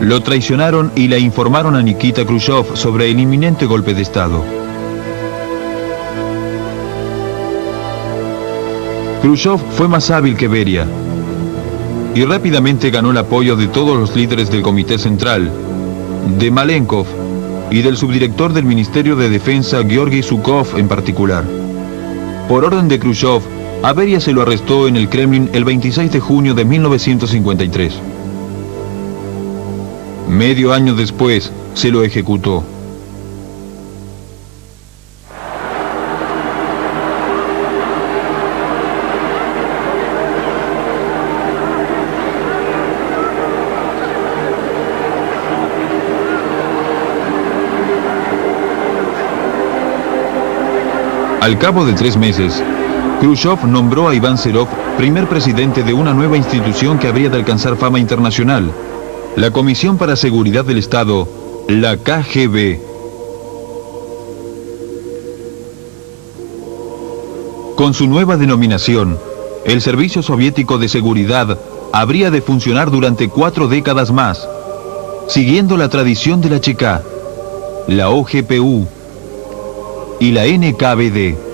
lo traicionaron y le informaron a Nikita Khrushchev sobre el inminente golpe de Estado. Khrushchev fue más hábil que Beria y rápidamente ganó el apoyo de todos los líderes del Comité Central, de Malenkov y del subdirector del Ministerio de Defensa, Georgi Zhukov en particular. Por orden de Khrushchev, a Beria se lo arrestó en el Kremlin el 26 de junio de 1953. Medio año después, se lo ejecutó. Al cabo de 3 meses, Khrushchev nombró a Iván Serov primer presidente de una nueva institución que habría de alcanzar fama internacional: la Comisión para Seguridad del Estado, la KGB. Con su nueva denominación, el Servicio Soviético de Seguridad habría de funcionar durante 4 décadas más, siguiendo la tradición de la CHK, la OGPU y la NKVD.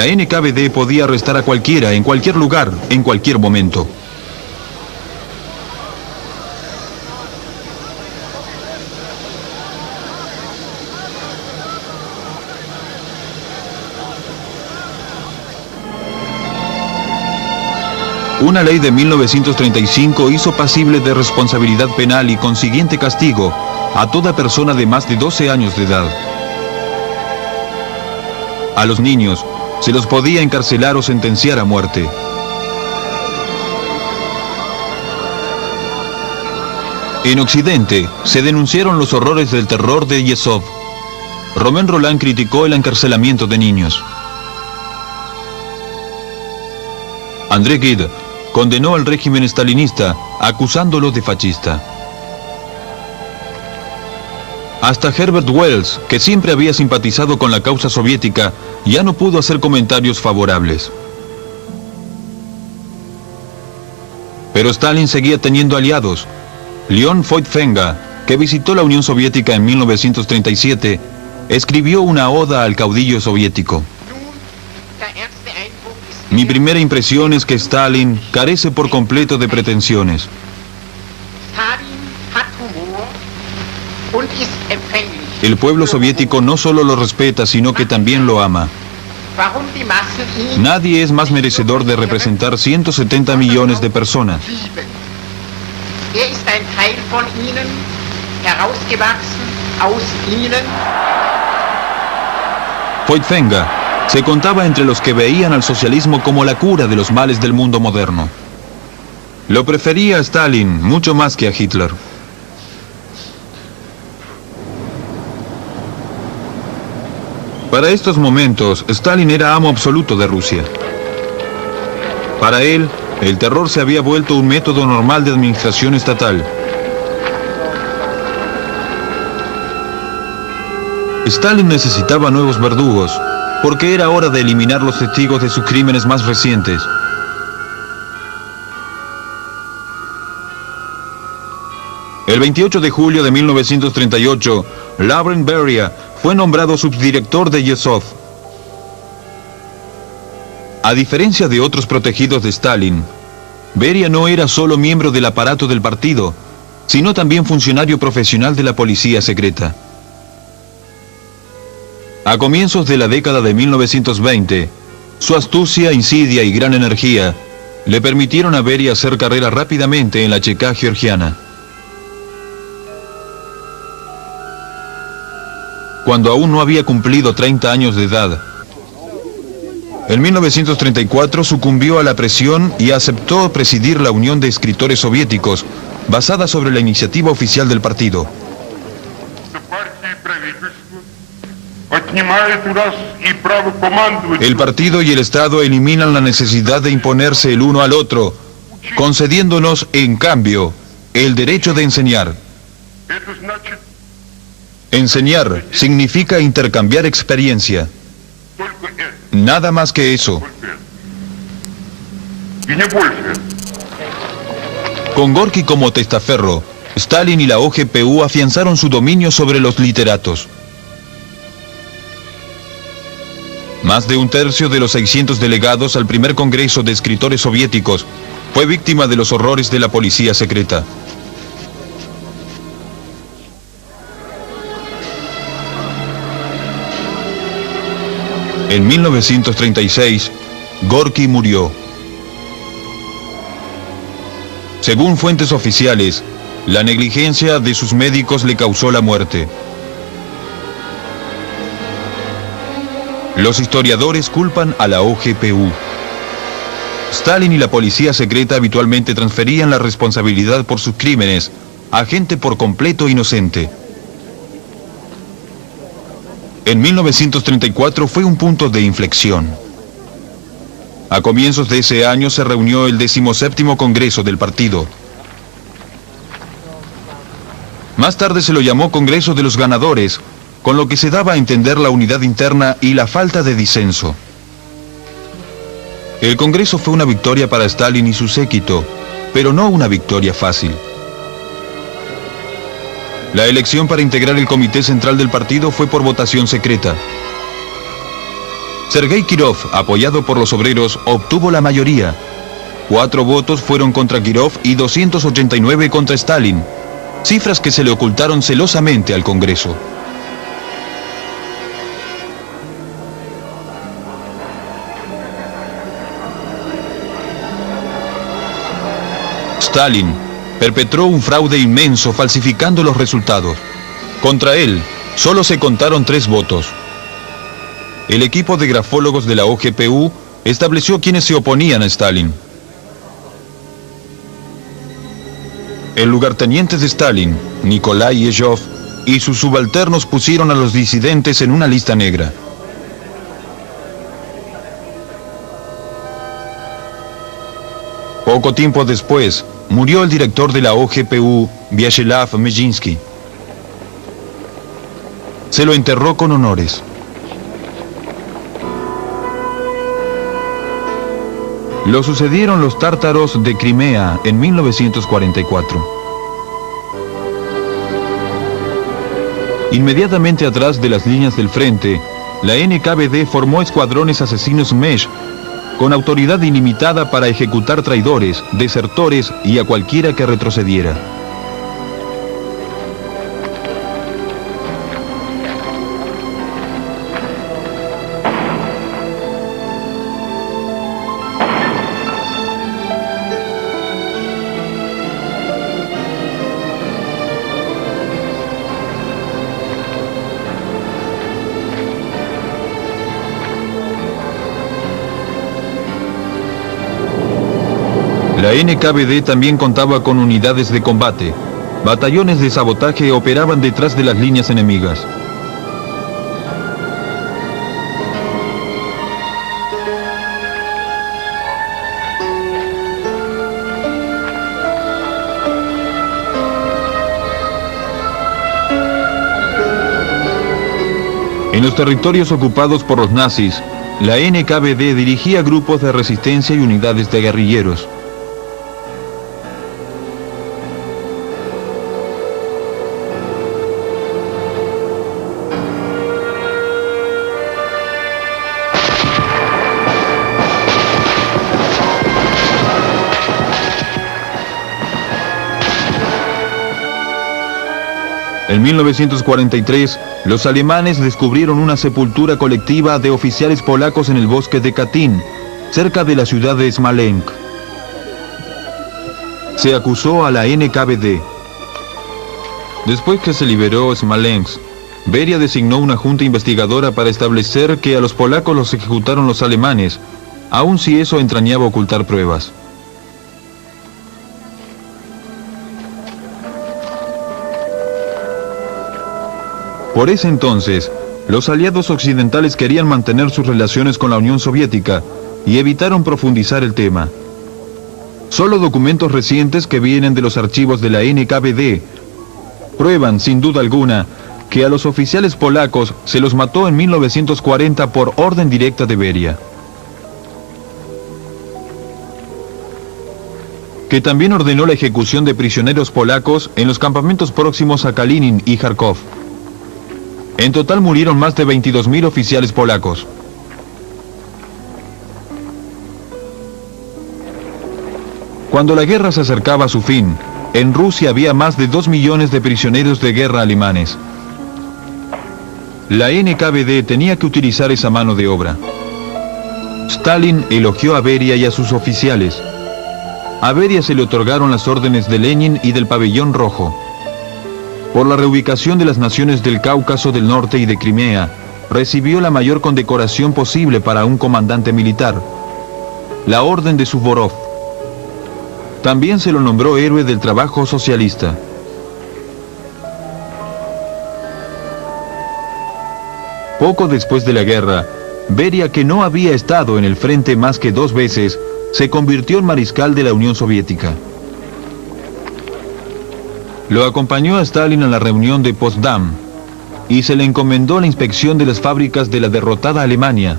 La NKVD podía arrestar a cualquiera, en cualquier lugar, en cualquier momento. Una ley de 1935 hizo pasible de responsabilidad penal y consiguiente castigo a toda persona de más de 12 años de edad. A los niños se los podía encarcelar o sentenciar a muerte. En Occidente se denunciaron los horrores del terror de Yezhov. Romain Rolland criticó el encarcelamiento de niños. André Gide condenó al régimen stalinista, acusándolo de fascista. Hasta Herbert Wells, que siempre había simpatizado con la causa soviética, ya no pudo hacer comentarios favorables. Pero Stalin seguía teniendo aliados. Leon Feuchtwanger, que visitó la Unión Soviética en 1937, escribió una oda al caudillo soviético. Mi primera impresión es que Stalin carece por completo de pretensiones. El pueblo soviético no solo lo respeta, sino que también lo ama. Nadie es más merecedor de representar 170 millones de personas. Feuchtwanger se contaba entre los que veían al socialismo como la cura de los males del mundo moderno. Lo prefería a Stalin mucho más que a Hitler. Para estos momentos, Stalin era amo absoluto de Rusia. Para él, el terror se había vuelto un método normal de administración estatal. Stalin necesitaba nuevos verdugos, porque era hora de eliminar los testigos de sus crímenes más recientes. El 28 de julio de 1938, Lavrent Beria fue nombrado subdirector de Yezhov. A diferencia de otros protegidos de Stalin, Beria no era solo miembro del aparato del partido, sino también funcionario profesional de la policía secreta. A comienzos de la década de 1920, su astucia, insidia y gran energía le permitieron a Beria hacer carrera rápidamente en la Chequia georgiana. Cuando aún no había cumplido 30 años de edad, en 1934 sucumbió a la presión y aceptó presidir la Unión de Escritores Soviéticos, basada sobre la iniciativa oficial del partido. El partido y el Estado eliminan la necesidad de imponerse el uno al otro, concediéndonos, en cambio, el derecho de enseñar. Enseñar significa intercambiar experiencia. Nada más que eso. Con Gorky como testaferro, Stalin y la OGPU afianzaron su dominio sobre los literatos. Más de un tercio de los 600 delegados al primer Congreso de Escritores Soviéticos fue víctima de los horrores de la policía secreta. En 1936, Gorky murió. Según fuentes oficiales, la negligencia de sus médicos le causó la muerte. Los historiadores culpan a la OGPU. Stalin y la policía secreta habitualmente transferían la responsabilidad por sus crímenes a gente por completo inocente. En 1934 fue un punto de inflexión. A comienzos de ese año se reunió el 17º Congreso del partido. Más tarde se lo llamó Congreso de los Ganadores, con lo que se daba a entender la unidad interna y la falta de disenso. El Congreso fue una victoria para Stalin y su séquito, pero no una victoria fácil. La elección para integrar el comité central del partido fue por votación secreta. Sergei Kirov, apoyado por los obreros, obtuvo la mayoría. 4 votos fueron contra Kirov y 289 contra Stalin, cifras que se le ocultaron celosamente al Congreso. Stalin perpetró un fraude inmenso falsificando los resultados. Contra él, solo se contaron 3 votos. El equipo de grafólogos de la OGPU estableció quienes se oponían a Stalin. El lugarteniente de Stalin, Nikolai Yezhov, y sus subalternos pusieron a los disidentes en una lista negra. Poco tiempo después, murió el director de la OGPU, Vyacheslav Mejinsky. Se lo enterró con honores. Lo sucedieron los tártaros de Crimea en 1944. Inmediatamente atrás de las líneas del frente, la NKVD formó escuadrones asesinos Mesh, con autoridad ilimitada para ejecutar traidores, desertores y a cualquiera que retrocediera. La NKVD también contaba con unidades de combate. Batallones de sabotaje operaban detrás de las líneas enemigas. En los territorios ocupados por los nazis, la NKVD dirigía grupos de resistencia y unidades de guerrilleros. En 1943, los alemanes descubrieron una sepultura colectiva de oficiales polacos en el bosque de Katyn, cerca de la ciudad de Smolensk. Se acusó a la NKVD. Después que se liberó Smolensk, Beria designó una junta investigadora para establecer que a los polacos los ejecutaron los alemanes, aun si eso entrañaba ocultar pruebas. Por ese entonces, los aliados occidentales querían mantener sus relaciones con la Unión Soviética y evitaron profundizar el tema. Solo documentos recientes que vienen de los archivos de la NKVD prueban, sin duda alguna, que a los oficiales polacos se los mató en 1940 por orden directa de Beria. Que también ordenó la ejecución de prisioneros polacos en los campamentos próximos a Kalinin y Kharkov. En total murieron más de 22.000 oficiales polacos. Cuando la guerra se acercaba a su fin, en Rusia había más de 2 millones de prisioneros de guerra alemanes. La NKVD tenía que utilizar esa mano de obra. Stalin elogió a Beria y a sus oficiales. A Beria se le otorgaron las órdenes de Lenin y del Pabellón Rojo. Por la reubicación de las naciones del Cáucaso del Norte y de Crimea, recibió la mayor condecoración posible para un comandante militar, la Orden de Suvorov. También se lo nombró héroe del trabajo socialista. Poco después de la guerra, Beria, que no había estado en el frente más que 2 veces, se convirtió en mariscal de la Unión Soviética. Lo acompañó a Stalin a la reunión de Potsdam y se le encomendó la inspección de las fábricas de la derrotada Alemania.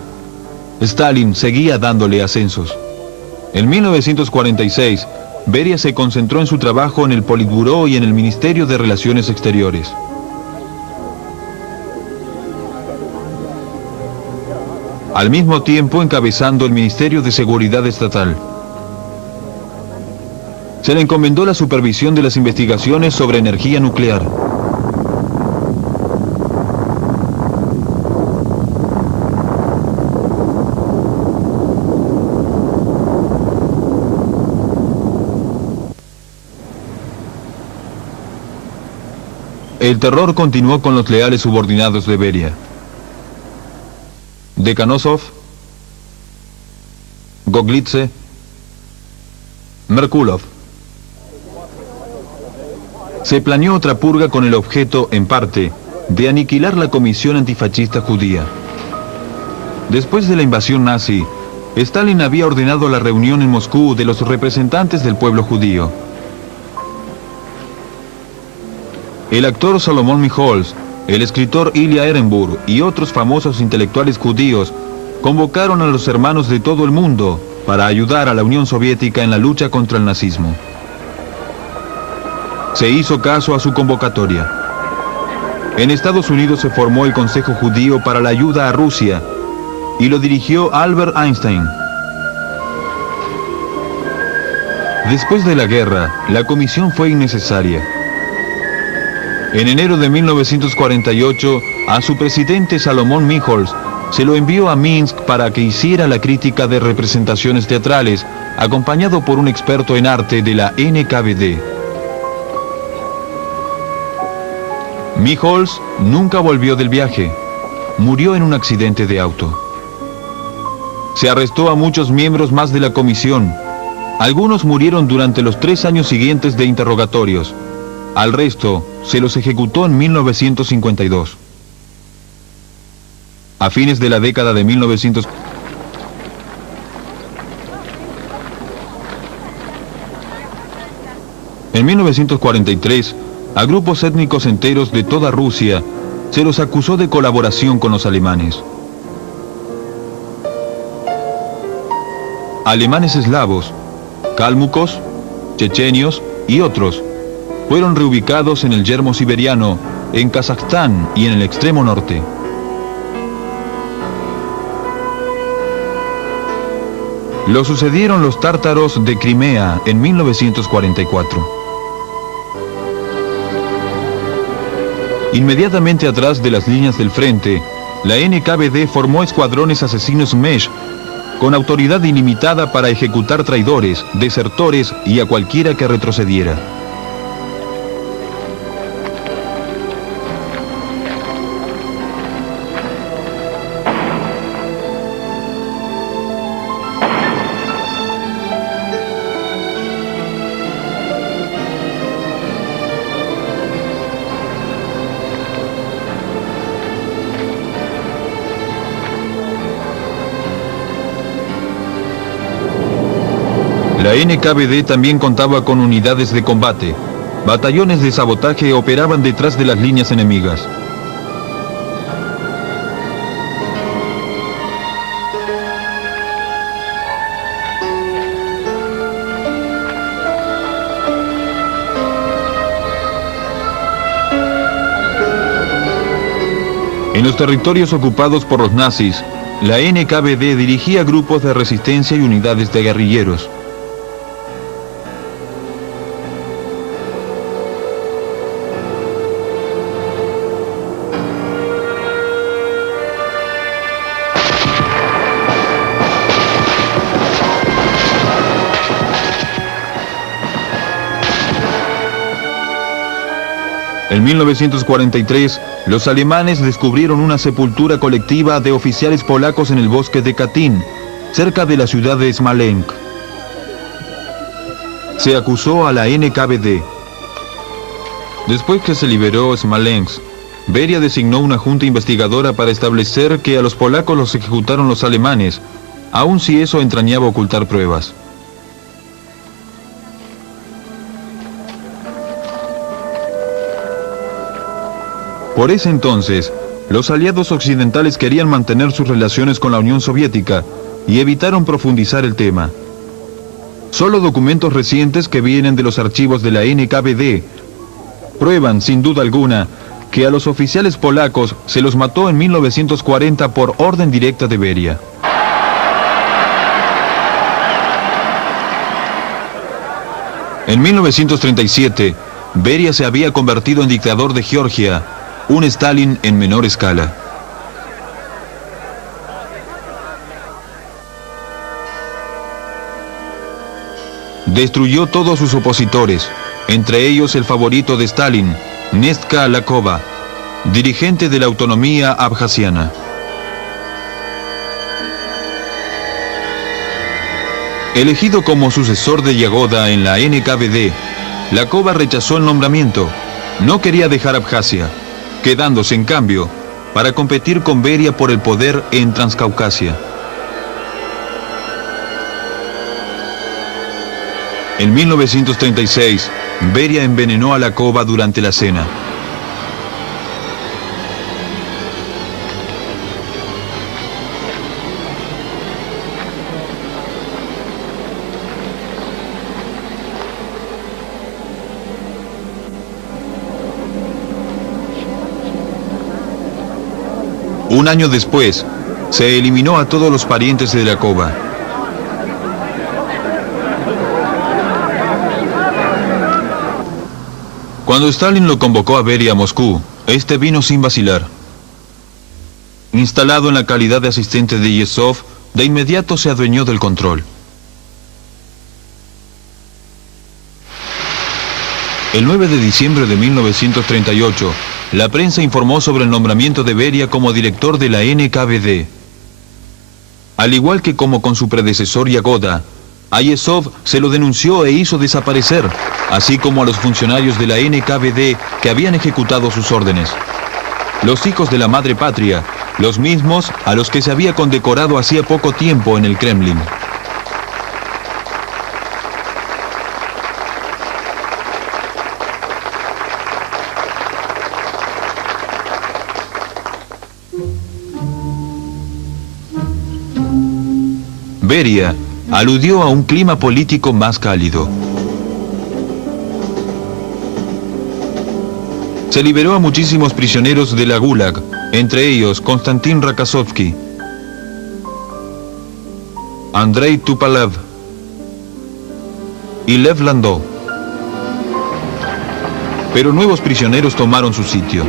Stalin seguía dándole ascensos. En 1946, Beria se concentró en su trabajo en el Politburó y en el Ministerio de Relaciones Exteriores. al mismo tiempo encabezando el Ministerio de Seguridad Estatal. Se le encomendó la supervisión de las investigaciones sobre energía nuclear. El terror continuó con los leales subordinados de Beria. Dekhanosov, Goglitze, Merkulov. Se planeó otra purga con el objeto, en parte, de aniquilar la comisión antifascista judía. Después de la invasión nazi, Stalin había ordenado la reunión en Moscú de los representantes del pueblo judío. El actor Salomón Mijols, el escritor Ilya Ehrenburg y otros famosos intelectuales judíos convocaron a los hermanos de todo el mundo para ayudar a la Unión Soviética en la lucha contra el nazismo. Se hizo caso a su convocatoria. En Estados Unidos se formó el Consejo Judío para la Ayuda a Rusia y lo dirigió Albert Einstein. Después de la guerra, la comisión fue innecesaria. En enero de 1948, a su presidente Salomón Mijols se lo envió a Minsk para que hiciera la crítica de representaciones teatrales, acompañado por un experto en arte de la NKVD. Mijols nunca volvió del viaje. Murió en un accidente de auto. Se arrestó a muchos miembros más de la comisión. Algunos murieron durante los 3 años siguientes de interrogatorios. Al resto se los ejecutó en 1952. A fines de la década de 1900... En 1943, a grupos étnicos enteros de toda Rusia se los acusó de colaboración con los alemanes. Alemanes eslavos, cálmucos, chechenios y otros fueron reubicados en el yermo siberiano, en Kazajstán y en el extremo norte. Lo sucedieron los tártaros de Crimea en 1944. Inmediatamente atrás de las líneas del frente, la NKVD formó escuadrones asesinos Mesh, con autoridad ilimitada para ejecutar traidores, desertores y a cualquiera que retrocediera. La NKVD también contaba con unidades de combate. Batallones de sabotaje operaban detrás de las líneas enemigas. En los territorios ocupados por los nazis, la NKVD dirigía grupos de resistencia y unidades de guerrilleros. En 1943, los alemanes descubrieron una sepultura colectiva de oficiales polacos en el bosque de Katyn, cerca de la ciudad de Smolensk. Se acusó a la NKVD. Después que se liberó Smolensk, Beria designó una junta investigadora para establecer que a los polacos los ejecutaron los alemanes, aun si eso entrañaba ocultar pruebas. Por ese entonces, los aliados occidentales querían mantener sus relaciones con la Unión Soviética y evitaron profundizar el tema. Solo documentos recientes que vienen de los archivos de la NKVD prueban, sin duda alguna, que a los oficiales polacos se los mató en 1940 por orden directa de Beria. En 1937, Beria se había convertido en dictador de Georgia, un Stalin en menor escala. Destruyó todos sus opositores, entre ellos el favorito de Stalin, Nestka Lakova, dirigente de la autonomía abjasiana. Elegido como sucesor de Yagoda en la NKVD, Lakova rechazó el nombramiento. No quería dejar Abjasia, quedándose en cambio para competir con Beria por el poder en Transcaucasia. En 1936, Beria envenenó a Lakova durante la cena. Un año después, se eliminó a todos los parientes de Lakova. Cuando Stalin lo convocó a Beria a Moscú, este vino sin vacilar. Instalado en la calidad de asistente de Yezhov, de inmediato se adueñó del control. El 9 de diciembre de 1938, la prensa informó sobre el nombramiento de Beria como director de la NKVD. Al igual que como con su predecesor Yagoda, a Yezhov se lo denunció e hizo desaparecer, así como a los funcionarios de la NKVD que habían ejecutado sus órdenes. Los hijos de la madre patria, los mismos a los que se había condecorado hacía poco tiempo en el Kremlin. Beria aludió a un clima político más cálido. Se liberó a muchísimos prisioneros de la Gulag, entre ellos Konstantin Rakasovsky, Andrei Tupolev y Lev Landau. Pero nuevos prisioneros tomaron su sitio.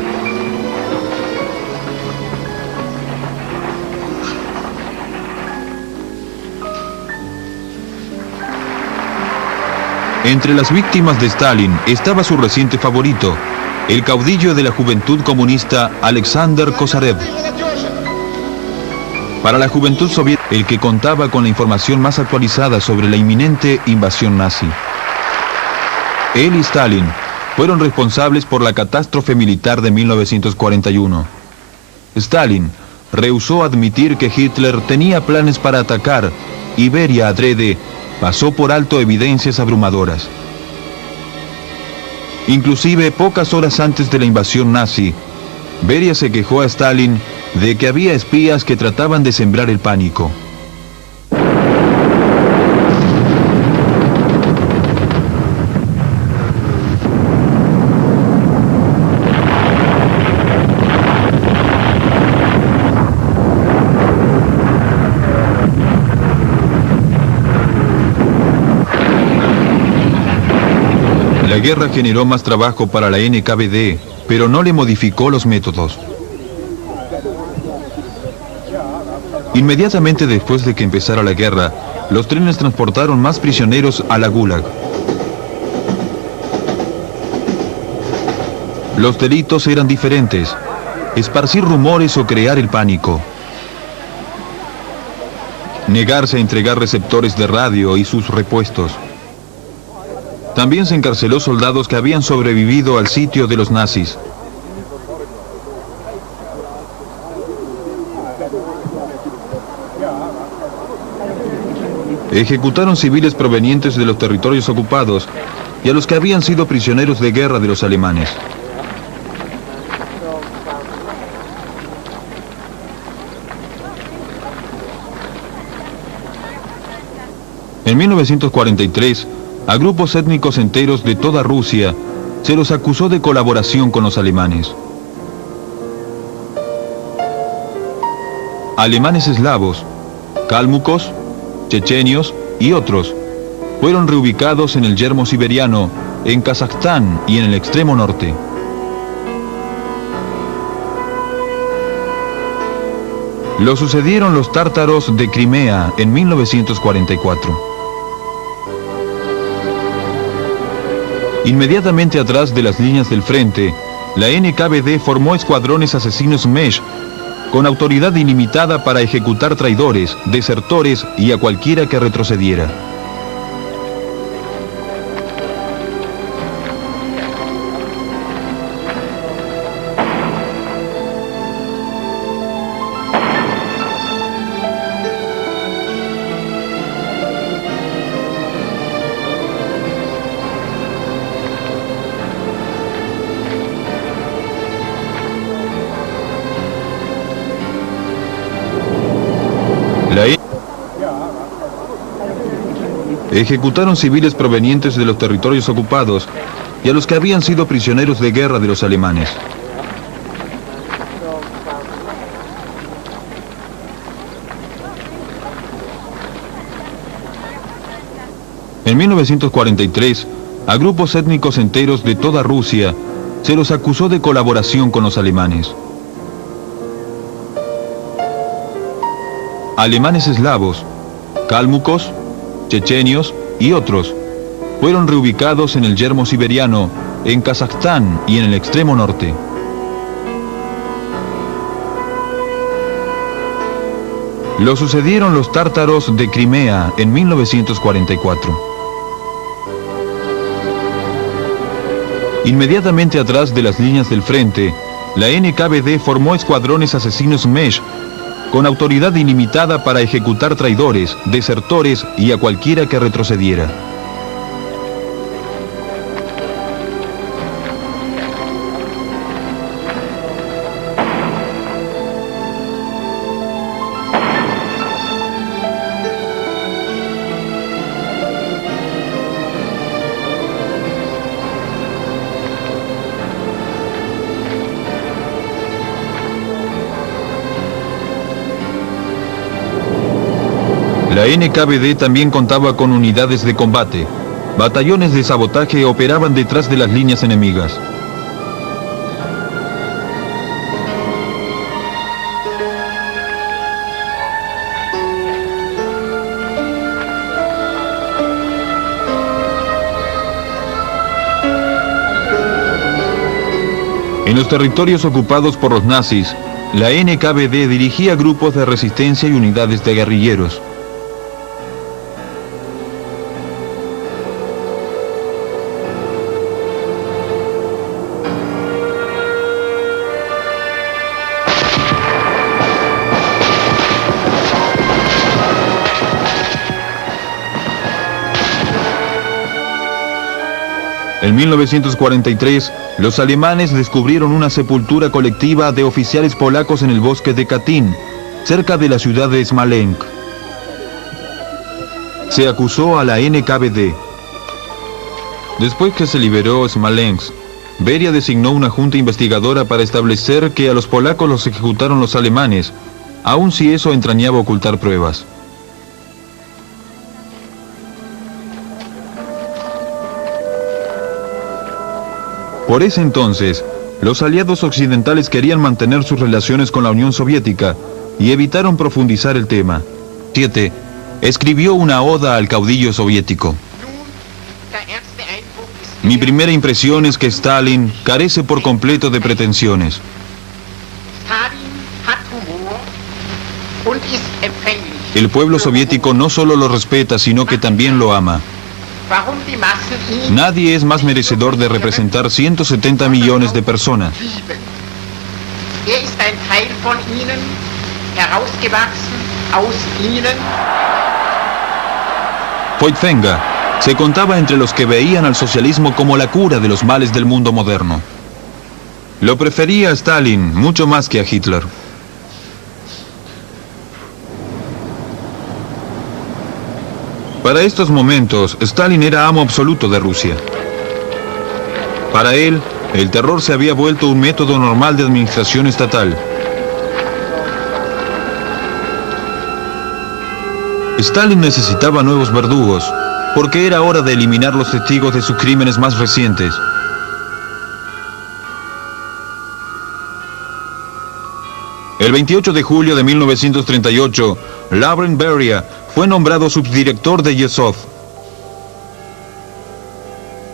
Entre las víctimas de Stalin estaba su reciente favorito, el caudillo de la Juventud Comunista Alexander Kosarev. Para la Juventud Soviética, el que contaba con la información más actualizada sobre la inminente invasión nazi. Él y Stalin fueron responsables por la catástrofe militar de 1941. Stalin rehusó admitir que Hitler tenía planes para atacar y Beria adrede pasó por alto evidencias abrumadoras. Inclusive, pocas horas antes de la invasión nazi, Beria se quejó a Stalin de que había espías que trataban de sembrar el pánico. La guerra generó más trabajo para la NKVD, pero no le modificó los métodos. Inmediatamente después de que empezara la guerra, los trenes transportaron más prisioneros a la Gulag. Los delitos eran diferentes: esparcir rumores o crear el pánico, negarse a entregar receptores de radio y sus repuestos. También se encarceló soldados que habían sobrevivido al sitio de los nazis. Ejecutaron civiles provenientes de los territorios ocupados y a los que habían sido prisioneros de guerra de los alemanes. En 1943, a grupos étnicos enteros de toda Rusia se los acusó de colaboración con los alemanes. alemanes eslavos, cálmucos, chechenios y otros fueron reubicados en el yermo siberiano, en Kazajstán y en el extremo norte. Lo sucedieron los tártaros de Crimea en 1944. Inmediatamente atrás de las líneas del frente, la NKVD formó escuadrones asesinos Mesh con autoridad ilimitada para ejecutar traidores, desertores y a cualquiera que retrocediera. Ejecutaron civiles provenientes de los territorios ocupados y a los que habían sido prisioneros de guerra de los alemanes. En 1943, a grupos étnicos enteros de toda Rusia se los acusó de colaboración con los alemanes. Alemanes eslavos, cálmucos, chechenios y otros fueron reubicados en el yermo siberiano, en Kazajstán y en el extremo norte. Lo sucedieron los tártaros de Crimea en 1944. Inmediatamente atrás de las líneas del frente, la NKVD formó escuadrones asesinos Mesh con autoridad ilimitada para ejecutar traidores, desertores y a cualquiera que retrocediera. La NKVD también contaba con unidades de combate. Batallones de sabotaje operaban detrás de las líneas enemigas. En los territorios ocupados por los nazis, la NKVD dirigía grupos de resistencia y unidades de guerrilleros. En 1943, los alemanes descubrieron una sepultura colectiva de oficiales polacos en el bosque de Katyn, cerca de la ciudad de Smolensk. Se acusó a la NKVD. Después que se liberó Smolensk, Beria designó una junta investigadora para establecer que a los polacos los ejecutaron los alemanes, aun si eso entrañaba ocultar pruebas. Por ese entonces, los aliados occidentales querían mantener sus relaciones con la Unión Soviética y evitaron profundizar el tema. 7. Escribió una oda al caudillo soviético. Mi primera impresión es que Stalin carece por completo de pretensiones. El pueblo soviético no solo lo respeta, sino que también lo ama. Nadie es más merecedor de representar 170 millones de personas. Voigtvenga se contaba entre los que veían al socialismo como la cura de los males del mundo moderno. Lo prefería a Stalin mucho más que a Hitler. Para estos momentos, Stalin era amo absoluto de Rusia. Para él, el terror se había vuelto un método normal de administración estatal. Stalin necesitaba nuevos verdugos, porque era hora de eliminar los testigos de sus crímenes más recientes. El 28 de julio de 1938, Lavrent Beria fue nombrado subdirector de Yezhov.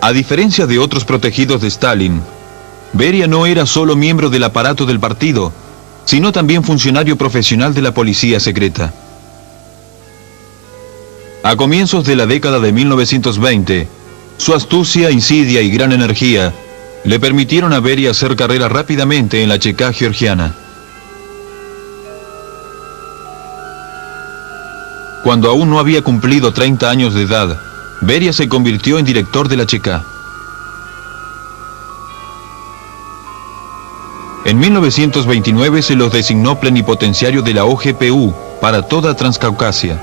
A diferencia de otros protegidos de Stalin, Beria no era solo miembro del aparato del partido, sino también funcionario profesional de la policía secreta. A comienzos de la década de 1920, su astucia, insidia y gran energía le permitieron a Beria hacer carrera rápidamente en la Cheka georgiana. Cuando aún no había cumplido 30 años de edad, Beria se convirtió en director de la Cheka. En 1929 se los designó plenipotenciario de la OGPU para toda Transcaucasia.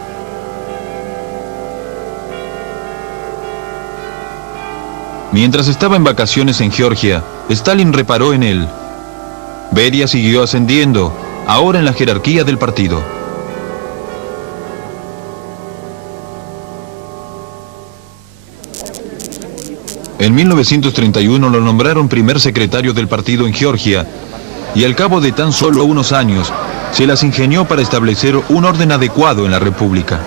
Mientras estaba en vacaciones en Georgia, Stalin reparó en él. Beria siguió ascendiendo, ahora en la jerarquía del partido. En 1931 lo nombraron primer secretario del partido en Georgia, y al cabo de tan solo unos años, se las ingenió para establecer un orden adecuado en la República.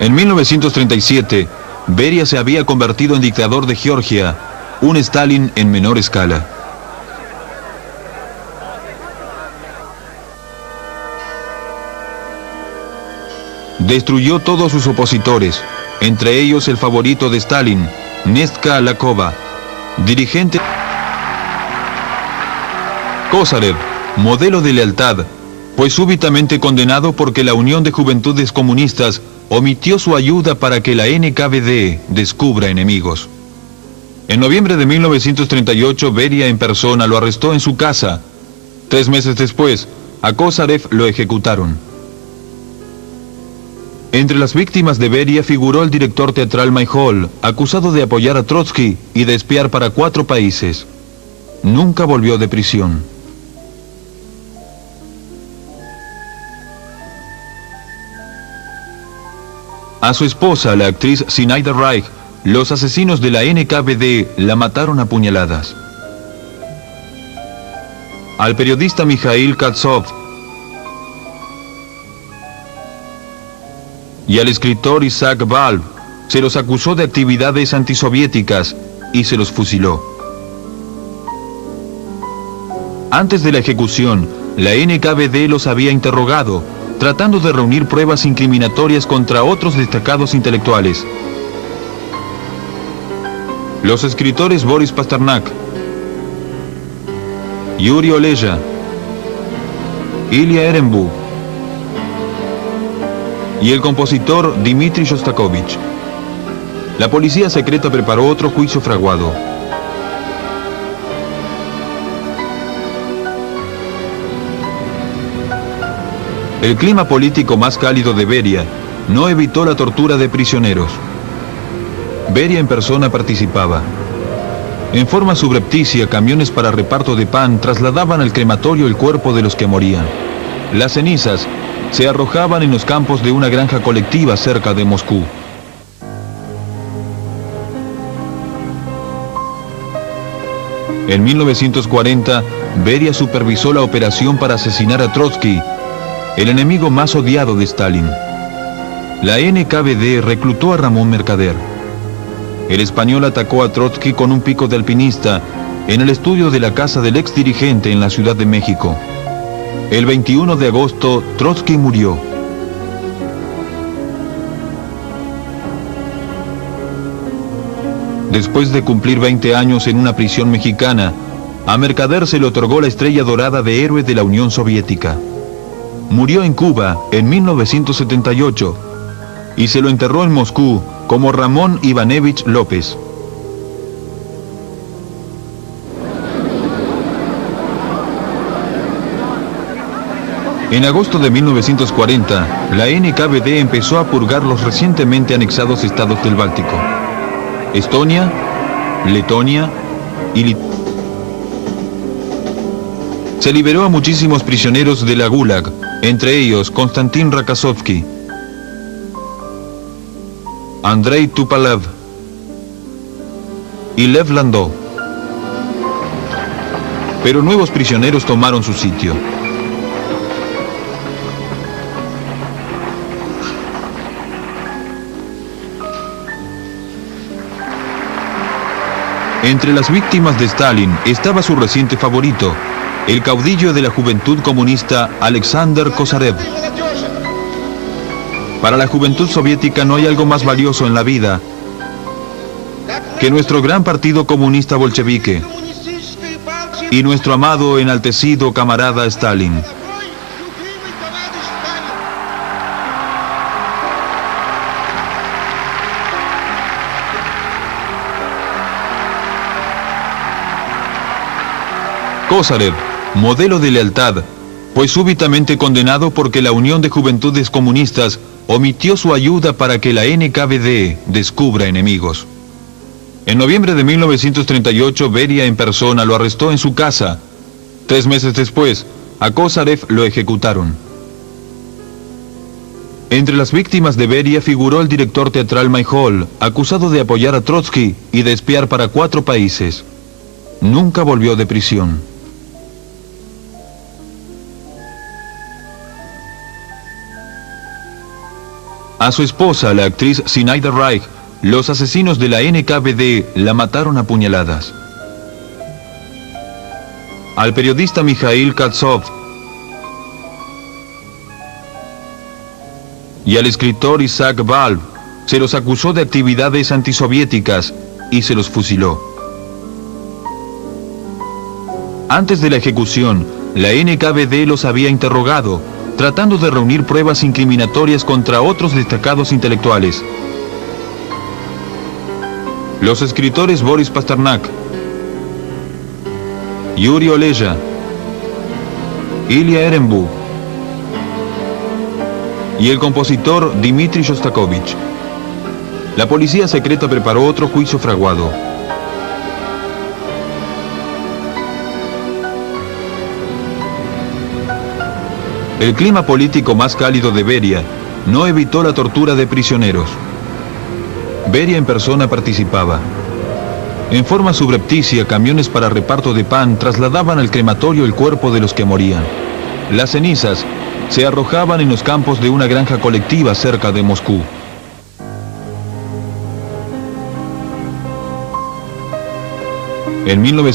En 1937, Beria se había convertido en dictador de Georgia, un Stalin en menor escala. Destruyó todos sus opositores, entre ellos el favorito de Stalin, Nestka Lakova, dirigente. Kosarev, modelo de lealtad, fue súbitamente condenado porque la Unión de Juventudes Comunistas omitió su ayuda para que la NKVD descubra enemigos. En noviembre de 1938, Beria en persona lo arrestó en su casa. 3 meses después, a Kosarev lo ejecutaron. Entre las víctimas de Beria figuró el director teatral Maijol, acusado de apoyar a Trotsky y de espiar para 4 países. Nunca volvió de prisión. A su esposa, la actriz Zinaida Reich, los asesinos de la NKVD la mataron a puñaladas. Al periodista Mikhail Katsov y al escritor Isaac Valv se los acusó de actividades antisoviéticas y se los fusiló. Antes de la ejecución, la NKVD los había interrogado, tratando de reunir pruebas incriminatorias contra otros destacados intelectuales. Los escritores Boris Pasternak, Yuri Oleja, Ilya Ehrenburg y el compositor Dmitri Shostakovich. La policía secreta preparó otro juicio fraguado. El clima político más cálido de Beria no evitó la tortura de prisioneros. Beria en persona participaba. En forma subrepticia, camiones para reparto de pan trasladaban al crematorio el cuerpo de los que morían. Las cenizas se arrojaban en los campos de una granja colectiva cerca de Moscú. En 1940, Beria supervisó la operación para asesinar a Trotsky, el enemigo más odiado de Stalin. La NKVD reclutó a Ramón Mercader. El español atacó a Trotsky con un pico de alpinista en el estudio de la casa del ex dirigente en la Ciudad de México. El 21 de agosto, Trotsky murió. Después de cumplir 20 años en una prisión mexicana, a Mercader se le otorgó la estrella dorada de héroe de la Unión Soviética. Murió en Cuba en 1978 y se lo enterró en Moscú como Ramón Ivanovich López. En agosto de 1940, la NKVD empezó a purgar los recientemente anexados estados del Báltico: Estonia, Letonia y Lituania. Se liberó a muchísimos prisioneros de la Gulag, entre ellos Konstantin Rakasovsky, Andrei Tupolev y Lev Landau. Pero nuevos prisioneros tomaron su sitio. Entre las víctimas de Stalin estaba su reciente favorito, el caudillo de la Juventud Comunista Alexander Kosarev. Para la juventud soviética no hay algo más valioso en la vida que nuestro gran partido comunista bolchevique y nuestro amado, enaltecido camarada Stalin. Kosarev, modelo de lealtad, fue súbitamente condenado porque la Unión de Juventudes Comunistas omitió su ayuda para que la NKVD descubra enemigos. En noviembre de 1938, Beria en persona lo arrestó en su casa. 3 meses después, a Kosarev lo ejecutaron. Entre las víctimas de Beria figuró el director teatral Maijol, acusado de apoyar a Trotsky y de espiar para 4 países. Nunca volvió de prisión. A su esposa, la actriz Zinaida Reich, los asesinos de la NKVD la mataron a puñaladas. Al periodista Mikhail Katsov y al escritor Isaac Valv se los acusó de actividades antisoviéticas y se los fusiló. Antes de la ejecución, la NKVD los había interrogado, tratando de reunir pruebas incriminatorias contra otros destacados intelectuales. Los escritores Boris Pasternak, Yuri Oleja, Ilya Ehrenburg y el compositor Dmitri Shostakovich. La policía secreta preparó otro juicio fraguado. El clima político más cálido de Beria no evitó la tortura de prisioneros. Beria en persona participaba. En forma subrepticia, camiones para reparto de pan trasladaban al crematorio el cuerpo de los que morían. Las cenizas se arrojaban en los campos de una granja colectiva cerca de Moscú. En 1900